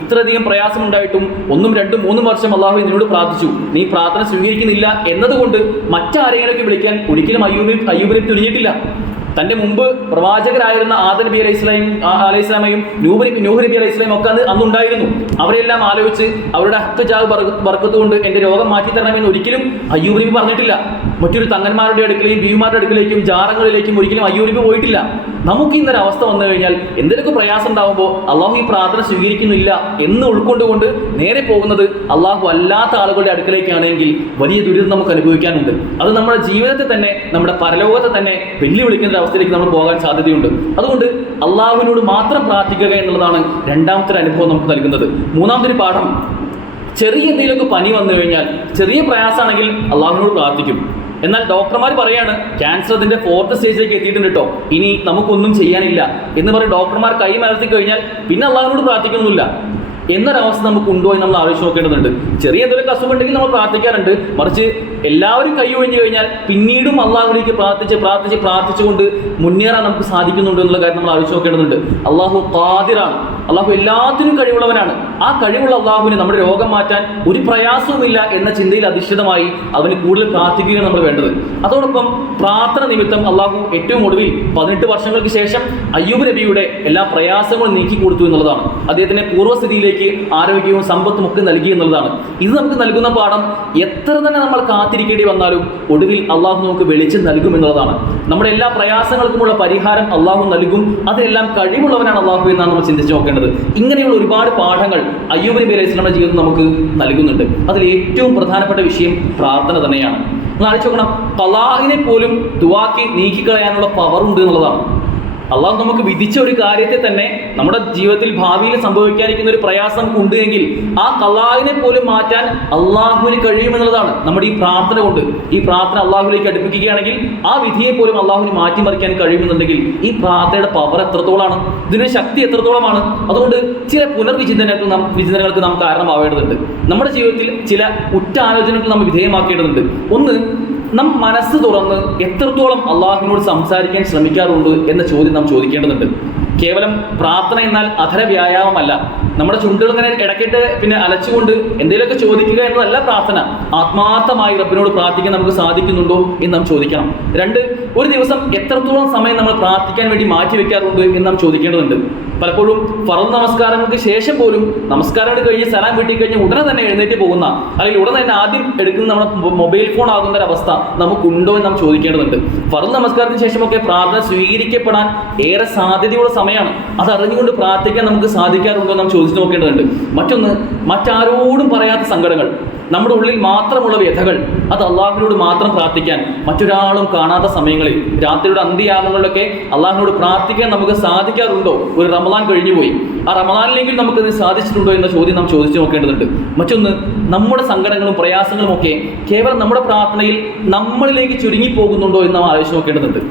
ഇത്രയധികം പ്രയാസമുണ്ടായിട്ടും 1, 2, 3 വർഷം അള്ളാഹു നിന്നോട് പ്രാർത്ഥിച്ചു, നീ പ്രാർത്ഥന സ്വീകരിക്കുന്നില്ല എന്നതുകൊണ്ട് മറ്റാരെങ്കിലൊക്കെ വിളിക്കാൻ ഒരിക്കലും അയ്യൂബിനെ തുനിഞ്ഞിട്ടില്ല. തൻ്റെ മുമ്പ് പ്രവാചകരായിരുന്ന ആദം നബി അലൈഹിസ്ലാമയും നൂഹ് നബി അലൈഹിസ്ലാമയും ഒക്കെ അന്നുണ്ടായിരുന്നു. അവരെല്ലാം ആലോചിച്ച് അവരുടെ ഹക്ക് ജാഗ് ബർക്കത്ത് കൊണ്ട് എൻ്റെ രോഗം മാറ്റി തരണമെന്ന് ഒരിക്കലും അയ്യൂബ് നബി പറഞ്ഞിട്ടില്ല. മറ്റൊരു തങ്ങന്മാരുടെ അടുക്കലേക്കും ബീവിമാരുടെ അടുക്കലേക്കും ജാറങ്ങളിലേക്കും ഒരിക്കലും അയ്യൂബ് നബി പോയിട്ടില്ല. നമുക്ക് ഇന്നൊരു അവസ്ഥ വന്നു കഴിഞ്ഞാൽ എന്തെങ്കിലുമൊക്കെ പ്രയാസം ഉണ്ടാകുമ്പോൾ അള്ളാഹു ഈ പ്രാർത്ഥന സ്വീകരിക്കുന്നില്ല എന്ന് ഉൾക്കൊണ്ടുകൊണ്ട് നേരെ പോകുന്നത് അള്ളാഹു അല്ലാത്ത ആളുകളുടെ അടുക്കലേക്കാണെങ്കിൽ വലിയ ദുരിതം നമുക്ക് അനുഭവിക്കാനുണ്ട്. അത് നമ്മുടെ ജീവിതത്തെ തന്നെ, നമ്മുടെ പരലോകത്തെ തന്നെ വെല്ലുവിളിക്കുന്ന അവസ്ഥയിലേക്ക് നമ്മൾ പോകാൻ സാധ്യതയുണ്ട്. അതുകൊണ്ട് അള്ളാഹുവിനോട് മാത്രം പ്രാർത്ഥിക്കുക എന്നുള്ളതാണ് രണ്ടാമത്തെ അനുഭവം നമുക്ക് നൽകുന്നത്. മൂന്നാമത്തെ ഒരു പാഠം, ചെറിയ എന്തെങ്കിലുമൊക്കെ പനി വന്നു കഴിഞ്ഞാൽ, ചെറിയ പ്രയാസമാണെങ്കിൽ അള്ളാഹുവിനോട് പ്രാർത്ഥിക്കും. എന്നാൽ ഡോക്ടർമാർ പറയാണ് ക്യാൻസർ അതിൻ്റെ 4th സ്റ്റേജിലേക്ക് എത്തിയിട്ടുണ്ട് കേട്ടോ, ഇനി നമുക്കൊന്നും ചെയ്യാനില്ല എന്ന് പറഞ്ഞ് ഡോക്ടർമാർ കൈ മലർത്തി കഴിഞ്ഞാൽ പിന്നെ അള്ളാഹുവിനോട് പ്രാർത്ഥിക്കണമെന്നില്ല എന്നൊരവസ്ഥ നമുക്കുണ്ടോ എന്ന് നമ്മൾ ആലോചിച്ച് നോക്കേണ്ടതുണ്ട്. ചെറിയ എന്തെങ്കിലും അസുഖം ഉണ്ടെങ്കിൽ നമ്മൾ പ്രാർത്ഥിക്കാറുണ്ട്. മറിച്ച് എല്ലാവരും കൈ ഒഴിഞ്ഞു കഴിഞ്ഞാൽ പിന്നീടും അള്ളാഹുവിലേക്ക് പ്രാർത്ഥിച്ചുകൊണ്ട് മുന്നേറാൻ നമുക്ക് സാധിക്കുന്നുണ്ടോ എന്നുള്ള കാര്യം നമ്മൾ ആലോചിച്ച് നോക്കേണ്ടതുണ്ട്. അള്ളാഹു ഖാദിറാണ്, അള്ളാഹു എല്ലാത്തിനും കഴിവുള്ളവനാണ്. ആ കഴിവുള്ള അള്ളാഹുവിന് നമ്മുടെ രോഗം മാറ്റാൻ ഒരു പ്രയാസവുമില്ല എന്ന ചിന്തയിൽ അധിഷ്ഠിതമായി അവന് കൂടുതൽ പ്രാർത്ഥിക്കുകയാണ് നമ്മൾ വേണ്ടത്. അതോടൊപ്പം പ്രാർത്ഥന നിമിത്തം അള്ളാഹു ഏറ്റവും ഒടുവിൽ 18 വർഷങ്ങൾക്ക് ശേഷം അയ്യൂബ് നബിയുടെ എല്ലാ പ്രയാസങ്ങളും നീക്കി കൊടുത്തു എന്നുള്ളതാണ്. അദ്ദേഹത്തിനെ പൂർവ്വസ്ഥിതിയിലേക്ക് ആരോഗ്യവും സമ്പത്തും ഒക്കെ നൽകി എന്നുള്ളതാണ്. ഇത് നമുക്ക് നൽകുന്ന പാഠം, എത്ര തന്നെ നമ്മൾ കാത്തിരിക്കേണ്ടി വന്നാലും ഒടുവിൽ അള്ളാഹു നമുക്ക് വെളിച്ചം നൽകും എന്നുള്ളതാണ്. നമ്മുടെ എല്ലാ പ്രയാസങ്ങൾക്കുമുള്ള പരിഹാരം അള്ളാഹു നൽകും. അതെല്ലാം കഴിവുള്ളവനാണ് അള്ളാഹു എന്നാണ് നമ്മൾ ചിന്തിച്ച് നോക്കേണ്ടത്. ഇങ്ങനെയുള്ള ഒരുപാട് പാഠങ്ങൾ അയ്യൂബ് നബി അലൈഹി സ്വലാമിന്റെ ജീവിതം നമുക്ക് നൽകുന്നുണ്ട്. അതിൽ ഏറ്റവും പ്രധാനപ്പെട്ട വിഷയം പ്രാർത്ഥന തന്നെയാണ്. നമ്മൾ ആലോചിച്ച് നോക്കണം, ഖലാഇനെ പോലും ദുആക്ക് നീക്കിക്കളയാനുള്ള പവർ ഉണ്ട് എന്നുള്ളതാണ്. അള്ളാഹു നമുക്ക് വിധിച്ച ഒരു കാര്യത്തെ തന്നെ നമ്മുടെ ജീവിതത്തിൽ ഭാവിയിൽ സംഭവിക്കാനിരിക്കുന്ന ഒരു പ്രയാസം നമുക്ക് ഉണ്ട് എങ്കിൽ ആ ഖലാഇനെ പോലും മാറ്റാൻ അള്ളാഹുവിന് കഴിയുമെന്നുള്ളതാണ്. നമ്മുടെ ഈ പ്രാർത്ഥന കൊണ്ട്, ഈ പ്രാർത്ഥന അള്ളാഹുവിലേക്ക് അടുപ്പിക്കുകയാണെങ്കിൽ ആ വിധിയെ പോലും അള്ളാഹുവിന് മാറ്റിമറിക്കാൻ കഴിയുമെന്നുണ്ടെങ്കിൽ ഈ പ്രാർത്ഥനയുടെ പവർ എത്രത്തോളമാണ്, ഇതിന്റെ ശക്തി എത്രത്തോളമാണ്. അതുകൊണ്ട് ചില പുനർവിചിന്തനങ്ങൾക്ക് നാം കാരണമാവേണ്ടതുണ്ട്. നമ്മുടെ ജീവിതത്തിൽ ചില ഉറ്റാലോചനകൾ നാം വിധേയമാക്കേണ്ടതുണ്ട്. ഒന്ന്, നാം മനസ്സ് തുറന്ന് എത്രത്തോളം അള്ളാഹുവിനോട് സംസാരിക്കാൻ ശ്രമിക്കാറുണ്ട് എന്ന ചോദ്യം നാം ചോദിക്കേണ്ടതുണ്ട്. കേവലം പ്രാർത്ഥന എന്നാൽ അധര വ്യായാമമല്ല. നമ്മുടെ ചുണ്ടുകൾ ഇങ്ങനെ ഇടയ്ക്കിട്ട് പിന്നെ അലച്ചുകൊണ്ട് എന്തെങ്കിലുമൊക്കെ ചോദിക്കുക എന്നതല്ല പ്രാർത്ഥന. ആത്മാർത്ഥമായി റബ്ബിനോട് പ്രാർത്ഥിക്കാൻ നമുക്ക് സാധിക്കുന്നുണ്ടോ എന്ന് നാം ചോദിക്കണം. 2, ഒരു ദിവസം എത്രത്തോളം സമയം നമ്മൾ പ്രാർത്ഥിക്കാൻ വേണ്ടി മാറ്റിവെക്കാറുണ്ട് എന്ന് നാം ചോദിക്കേണ്ടതുണ്ട്. പലപ്പോഴും ഫർദ് നമസ്കാരങ്ങൾക്ക് ശേഷം പോലും നമസ്കാരം കഴിഞ്ഞ് സലാം വീട്ടി കഴിഞ്ഞ് ഉടനെ തന്നെ എഴുന്നേറ്റ് പോകുന്ന, അല്ലെങ്കിൽ ഉടനെ തന്നെ ആദ്യം എടുക്കുന്ന നമ്മുടെ മൊബൈൽ ഫോൺ ആകുന്ന ഒരവസ്ഥ നമുക്കുണ്ടോ എന്ന് നാം ചോദിക്കേണ്ടതുണ്ട്. ഫർദ് നമസ്കാരത്തിന് ശേഷമൊക്കെ പ്രാർത്ഥന സ്വീകരിക്കപ്പെടാൻ ഏറെ സാധ്യതയുള്ള സമയമാണ്. അത് അറിഞ്ഞുകൊണ്ട് പ്രാർത്ഥിക്കാൻ നമുക്ക് സാധിക്കാറുണ്ടോ നാം ചോദിച്ചു നോക്കേണ്ടതുണ്ട്. മറ്റൊന്ന്, മറ്റാരോടും പറയാത്ത സങ്കടങ്ങൾ, നമ്മുടെ ഉള്ളിൽ മാത്രമുള്ള വ്യഥകൾ, അത് അള്ളാഹുവിനോട് മാത്രം പ്രാർത്ഥിക്കാൻ മറ്റൊരാളും കാണാത്ത സമയങ്ങളിൽ, രാത്രിയുടെ അന്ത്യയാമങ്ങളിലൊക്കെ അള്ളാഹുവിനോട് പ്രാർത്ഥിക്കാൻ നമുക്ക് സാധിക്കാറുണ്ടോ? ഒരു റമദാൻ കഴിഞ്ഞുപോയി, ആ റമദാനിലെങ്കിൽ നമുക്കത് സാധിച്ചിട്ടുണ്ടോ എന്ന ചോദ്യം നാം ചോദിച്ചു നോക്കേണ്ടതുണ്ട്. മറ്റൊന്ന്, നമ്മുടെ സങ്കടങ്ങളും പ്രയാസങ്ങളും ഒക്കെ കേവലം നമ്മുടെ പ്രാർത്ഥനയിൽ നമ്മളിലേക്ക് ചുരുങ്ങിപ്പോകുന്നുണ്ടോ എന്ന് നാം ആലോചിച്ച് നോക്കേണ്ടതുണ്ട്.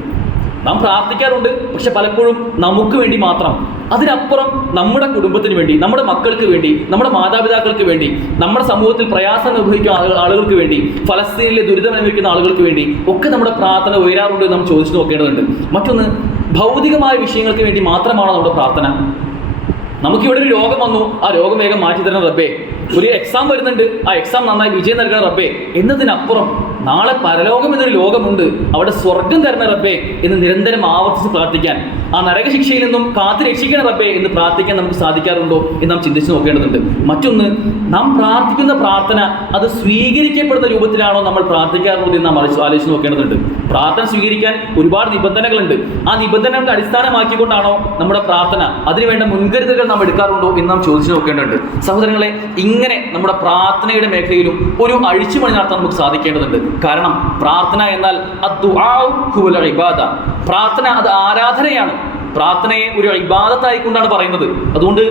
നാം പ്രാർത്ഥിക്കാറുണ്ട്, പക്ഷെ പലപ്പോഴും നമുക്ക് വേണ്ടി മാത്രം. അതിനപ്പുറം നമ്മുടെ കുടുംബത്തിന് വേണ്ടി, നമ്മുടെ മക്കൾക്ക് വേണ്ടി, നമ്മുടെ മാതാപിതാക്കൾക്ക് വേണ്ടി, നമ്മുടെ സമൂഹത്തിൽ പ്രയാസം അനുഭവിക്കുന്ന ആളുകൾക്ക് വേണ്ടി, ഫലസ്തീനിലെ ദുരിതം അനുഭവിക്കുന്ന ആളുകൾക്ക് വേണ്ടി ഒക്കെ നമ്മുടെ പ്രാർത്ഥന ഉയരാറുണ്ട് എന്ന് നാം ചോദിച്ചു നോക്കേണ്ടതുണ്ട്. മറ്റൊന്ന്, ഭൗതികമായ വിഷയങ്ങൾക്ക് വേണ്ടി മാത്രമാണോ നമ്മുടെ പ്രാർത്ഥന? നമുക്കിവിടെ ഒരു രോഗം വന്നു, ആ രോഗം വേഗം മാറ്റി തരണം റബ്ബേ. ഒരു എക്സാം വരുന്നുണ്ട്, ആ എക്സാം നന്നായി വിജയം നൽകണം റബ്ബേ എന്നതിനപ്പുറം നാളെ പരലോകം എന്നൊരു ലോകമുണ്ട്, അവിടെ സ്വർഗം തരണ റബ്ബേ എന്ന് നിരന്തരം ആവർത്തിച്ച് പ്രാർത്ഥിക്കാൻ, ആ നരകശിക്ഷയിൽ നിന്നും കാത്തു രക്ഷിക്കണം റബ്ബേ എന്ന് പ്രാർത്ഥിക്കാൻ നമുക്ക് സാധിക്കാറുണ്ടോ എന്ന് നാം ചിന്തിച്ച് നോക്കേണ്ടതുണ്ട്. മറ്റൊന്ന്, നാം പ്രാർത്ഥിക്കുന്ന പ്രാർത്ഥന അത് സ്വീകരിക്കപ്പെടുന്ന രൂപത്തിലാണോ നമ്മൾ പ്രാർത്ഥിക്കാറുള്ളത് എന്ന് നാം ആലോചിച്ച് നോക്കേണ്ടതുണ്ട്. പ്രാർത്ഥന സ്വീകരിക്കാൻ ഒരുപാട് നിബന്ധനകളുണ്ട്. ആ നിബന്ധനകൾക്ക് അടിസ്ഥാനമാക്കിക്കൊണ്ടാണോ നമ്മുടെ പ്രാർത്ഥന, അതിനുവേണ്ട മുൻകരുതലുകൾ നാം എടുക്കാറുണ്ടോ എന്ന് നാം ചോദിച്ചു നോക്കേണ്ടതുണ്ട്. സഹോദരങ്ങളെ, ഇങ്ങനെ നമ്മുടെ പ്രാർത്ഥനയുടെ മേഖലയിലും ഒരു അഴിച്ചുപണി നടത്താൻ നമുക്ക് സാധിക്കേണ്ടതുണ്ട്. കാരണം പ്രാർത്ഥന എന്നാൽ പ്രാർത്ഥന അത് ആരാധനയാണ്. പ്രാർത്ഥനയെ ഒരു ഇബാദത്തായിക്കൊണ്ടാണ് പറയുന്നത്. അതുകൊണ്ട്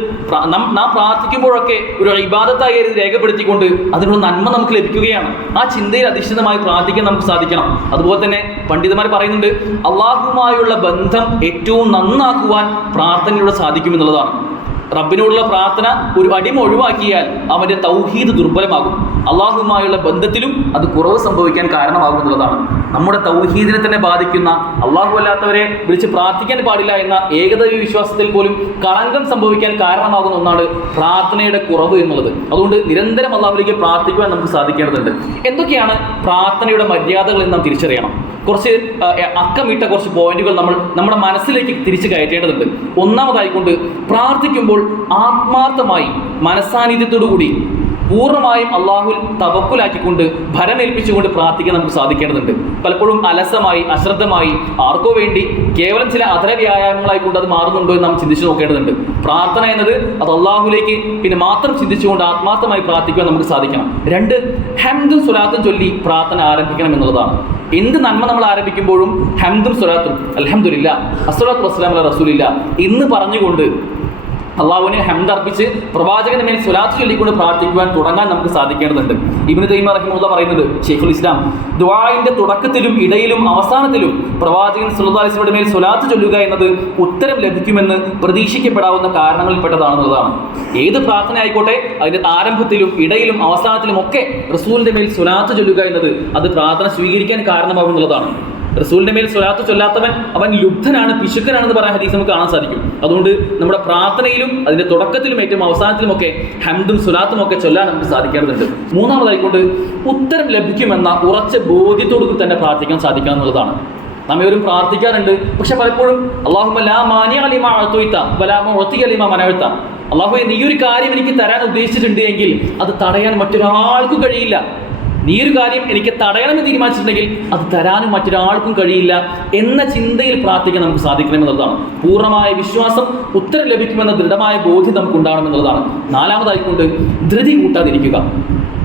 നാം പ്രാർത്ഥിക്കുമ്പോഴൊക്കെ ഒരു ഇബാദത്തായി രേഖപ്പെടുത്തിക്കൊണ്ട് അതിനുള്ള നന്മ നമുക്ക് ലഭിക്കുകയാണ്. ആ ചിന്തയിൽ അധിഷ്ഠിതമായി പ്രാർത്ഥിക്കാൻ നമുക്ക് സാധിക്കണം. അതുപോലെ തന്നെ പണ്ഡിതന്മാർ പറയുന്നുണ്ട്, അള്ളാഹുവുമായുള്ള ബന്ധം ഏറ്റവും നന്നാക്കുവാൻ പ്രാർത്ഥനയിലൂടെ സാധിക്കുമെന്നുള്ളതാണ്. റബ്ബിനോടുള്ള പ്രാർത്ഥന ഒരു അടിമ ഒഴിവാക്കിയാൽ അവൻ്റെ തൗഹീദ് ദുർബലമാകും. അള്ളാഹുവുമായുള്ള ബന്ധത്തിലും അത് കുറവ് സംഭവിക്കാൻ കാരണമാകുമെന്നുള്ളതാണ്. നമ്മുടെ തൗഹീദിനെ തന്നെ ബാധിക്കുന്ന, അള്ളാഹു അല്ലാത്തവരെ വിളിച്ച് പ്രാർത്ഥിക്കാൻ പാടില്ല എന്ന ഏകദൈവ വിശ്വാസത്തിൽ പോലും കളങ്കം സംഭവിക്കാൻ കാരണമാകുന്ന ഒന്നാണ് പ്രാർത്ഥനയുടെ കുറവ് എന്നുള്ളത്. അതുകൊണ്ട് നിരന്തരം അള്ളാഹുവിലേക്ക് പ്രാർത്ഥിക്കുവാൻ നമുക്ക് സാധിക്കേണ്ടതുണ്ട്. എന്തൊക്കെയാണ് പ്രാർത്ഥനയുടെ മര്യാദകൾ എന്ന് നാം തിരിച്ചറിയണം. കുറച്ച് അക്കമിട്ട കുറച്ച് പോയിന്റുകൾ നമ്മൾ നമ്മുടെ മനസ്സിലേക്ക് തിരിച്ചു കയറ്റേണ്ടതുണ്ട്. ഒന്നാമതായിക്കൊണ്ട് പ്രാർത്ഥിക്കുമ്പോൾ ആത്മാർത്ഥമായി മനസ്സാന്നിധ്യത്തോടു കൂടി പൂർണ്ണമായും അള്ളാഹുൽ തവക്കുലാക്കിക്കൊണ്ട് ഭരമേൽപ്പിച്ചുകൊണ്ട് പ്രാർത്ഥിക്കാൻ നമുക്ക് സാധിക്കേണ്ടതുണ്ട്. പലപ്പോഴും അലസമായി, അശ്രദ്ധമായി, ആർക്കോ വേണ്ടി കേവലം ചില അധര വ്യായാമങ്ങളായിക്കൊണ്ട് അത് മാറുന്നുണ്ടോ എന്ന് നാം ചിന്തിച്ചു നോക്കേണ്ടതുണ്ട്. പ്രാർത്ഥന എന്നത് അത് അള്ളാഹുലേക്ക് പിന്നെ മാത്രം ചിന്തിച്ചുകൊണ്ട് ആത്മാർത്ഥമായി പ്രാർത്ഥിക്കുവാൻ നമുക്ക് സാധിക്കണം. 2, ഹംദും സ്വലാത്തും ചൊല്ലി പ്രാർത്ഥന ആരംഭിക്കണം എന്നുള്ളതാണ്. എന്ത് നന്മ നമ്മൾ ആരംഭിക്കുമ്പോഴും ഹംദും സ്വലാത്തും അൽഹംദുലില്ലാ അസ്സലാത്തു വസ്സലാമു അലാ റസൂലില്ലാ എന്ന് പറഞ്ഞുകൊണ്ട് അള്ളാഹുവിനെ ഹംദ് അർപ്പിച്ച് പ്രവാചകന്റെ മേൽ സ്വലാത്ത് ചൊല്ലിക്കൊണ്ട് പ്രാർത്ഥിക്കുവാൻ തുടങ്ങാൻ നമുക്ക് സാധിക്കേണ്ടതുണ്ട്. ഇബ്നു തൈമിയ്യ റഹിമഹുല്ലാഹ് പറയുന്നത്, ഷെയ്ഖുൽ ഇസ്ലാം ദുആഇന്റെ തുടക്കത്തിലും ഇടയിലും അവസാനത്തിലും പ്രവാചകൻ സല്ലല്ലാഹു അലൈഹി വസല്ലമയുടെ മേൽ സ്വലാത്ത് ചൊല്ലുക എന്നത് ഉത്തരം ലഭിക്കുമെന്ന് പ്രതീക്ഷിക്കപ്പെടാവുന്ന കാരണങ്ങളിൽപ്പെട്ടതാണെന്നുള്ളതാണ്. ഏത് പ്രാർത്ഥന ആയിക്കോട്ടെ അതിന്റെ ആരംഭത്തിലും ഇടയിലും അവസാനത്തിലും ഒക്കെ റസൂലിന്റെ മേൽ സ്വലാത്ത് ചൊല്ലുക എന്നത് അത് പ്രാർത്ഥന സ്വീകരിക്കാൻ കാരണമാകുന്നുള്ളതാണ്. റസൂലിന്റെ മേൽ സ്വലാത്ത് ചൊല്ലാത്തവൻ അവൻ ലുബ്ധനാണ്, പിശുക്കനാണെന്ന് പറയാൻ ഹദീസ് നമുക്ക് കാണാൻ സാധിക്കും. അതുകൊണ്ട് നമ്മുടെ പ്രാർത്ഥനയിലും അതിന്റെ തുടക്കത്തിലും ഏറ്റവും അവസാനത്തിലുമൊക്കെ ഹംദും സ്വലാത്തും ഒക്കെ ചൊല്ലാൻ നമുക്ക് സാധിക്കേണ്ടതുണ്ട്. മൂന്നാമതായിക്കൊണ്ട് ഉത്തരം ലഭിക്കുമെന്ന ഉറച്ച ബോധ്യത്തോടു തന്നെ പ്രാർത്ഥിക്കാൻ സാധിക്കുക എന്നുള്ളതാണ്. നമ്മേവരും പ്രാർത്ഥിക്കാറുണ്ട്, പക്ഷെ പലപ്പോഴും അല്ലാഹുമ്മ ലാ മാനിഅ ലിമാ അഅ്തൈത വലാ മുഅ്തിയ ലിമാ മനഅ്ത, അല്ലാഹുവേ നീ ഒരു കാര്യം എനിക്ക് തരാൻ ഉദ്ദേശിച്ചിട്ടുണ്ട് എങ്കിൽ അത് തടയാൻ മറ്റൊരാൾക്കും കഴിയില്ല. നീ ഒരു കാര്യം എനിക്ക് തടയണമെന്ന് തീരുമാനിച്ചിട്ടുണ്ടെങ്കിൽ അത് തരാനും മറ്റൊരാൾക്കും കഴിയില്ല എന്ന ചിന്തയിൽ പ്രാർത്ഥിക്കാൻ നമുക്ക് സാധിക്കണമെന്നുള്ളതാണ്. പൂർണ്ണമായ വിശ്വാസം ഉത്തരം ലഭിക്കുമെന്ന ദൃഢമായ ബോധ്യം നമുക്ക് ഉണ്ടാകണമെന്നുള്ളതാണ്. നാലാമതായിക്കൊണ്ട് ധൃതി കൂട്ടാതിരിക്കുക.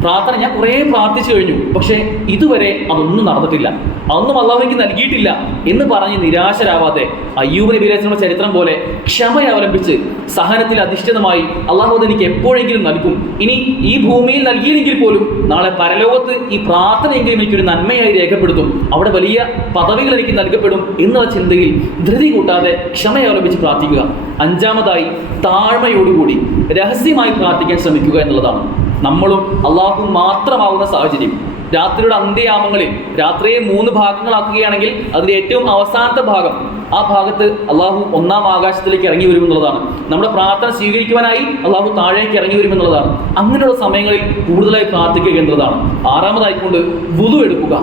പ്രാർത്ഥന ഞാൻ കുറേ പ്രാർത്ഥിച്ചു കഴിഞ്ഞു, പക്ഷേ ഇതുവരെ അതൊന്നും നടന്നിട്ടില്ല, അതൊന്നും അള്ളാഹു എനിക്ക് നൽകിയിട്ടില്ല എന്ന് പറഞ്ഞ് നിരാശരാവാതെ അയ്യൂബ് നബി അലൈഹി സ്വലാമിന്റെ ചരിത്രം പോലെ ക്ഷമയെ അവലംബിച്ച് സഹനത്തിൽ അധിഷ്ഠിതമായി അള്ളാഹു അത് എനിക്ക് എപ്പോഴെങ്കിലും നൽകും, ഇനി ഈ ഭൂമിയിൽ നൽകിയില്ലെങ്കിൽ പോലും നാളെ പരലോകത്ത് ഈ പ്രാർത്ഥനയെങ്കിലും എനിക്കൊരു നന്മയായി രേഖപ്പെടുത്തും, അവിടെ വലിയ പദവികൾ എനിക്ക് നൽകപ്പെടും എന്നുള്ള ചിന്തയിൽ ധൃതി കൂട്ടാതെ ക്ഷമയെ അവലംബിച്ച് പ്രാർത്ഥിക്കുക. അഞ്ചാമതായി താഴ്മയോടുകൂടി രഹസ്യമായി പ്രാർത്ഥിക്കാൻ ശ്രമിക്കുക എന്നുള്ളതാണ്. നമ്മളും അള്ളാഹു മാത്രമാവുന്ന സാഹചര്യം. രാത്രിയുടെ അന്ത്യയാമങ്ങളിൽ രാത്രിയെ 3 ഭാഗങ്ങളാക്കുകയാണെങ്കിൽ അതിൻ്റെ ഏറ്റവും അവസാനത്തെ ഭാഗം, ആ ഭാഗത്ത് അള്ളാഹു 1-ാം ആകാശത്തിലേക്ക് ഇറങ്ങി വരുമെന്നുള്ളതാണ്. നമ്മുടെ പ്രാർത്ഥന സ്വീകരിക്കുവാനായി അള്ളാഹു താഴേക്ക് ഇറങ്ങി വരുമെന്നുള്ളതാണ്. അങ്ങനെയുള്ള സമയങ്ങളിൽ കൂടുതലായി പ്രാർത്ഥിക്കുക എന്നുള്ളതാണ്. ആറാമതായിക്കൊണ്ട് വുളു എടുക്കുക.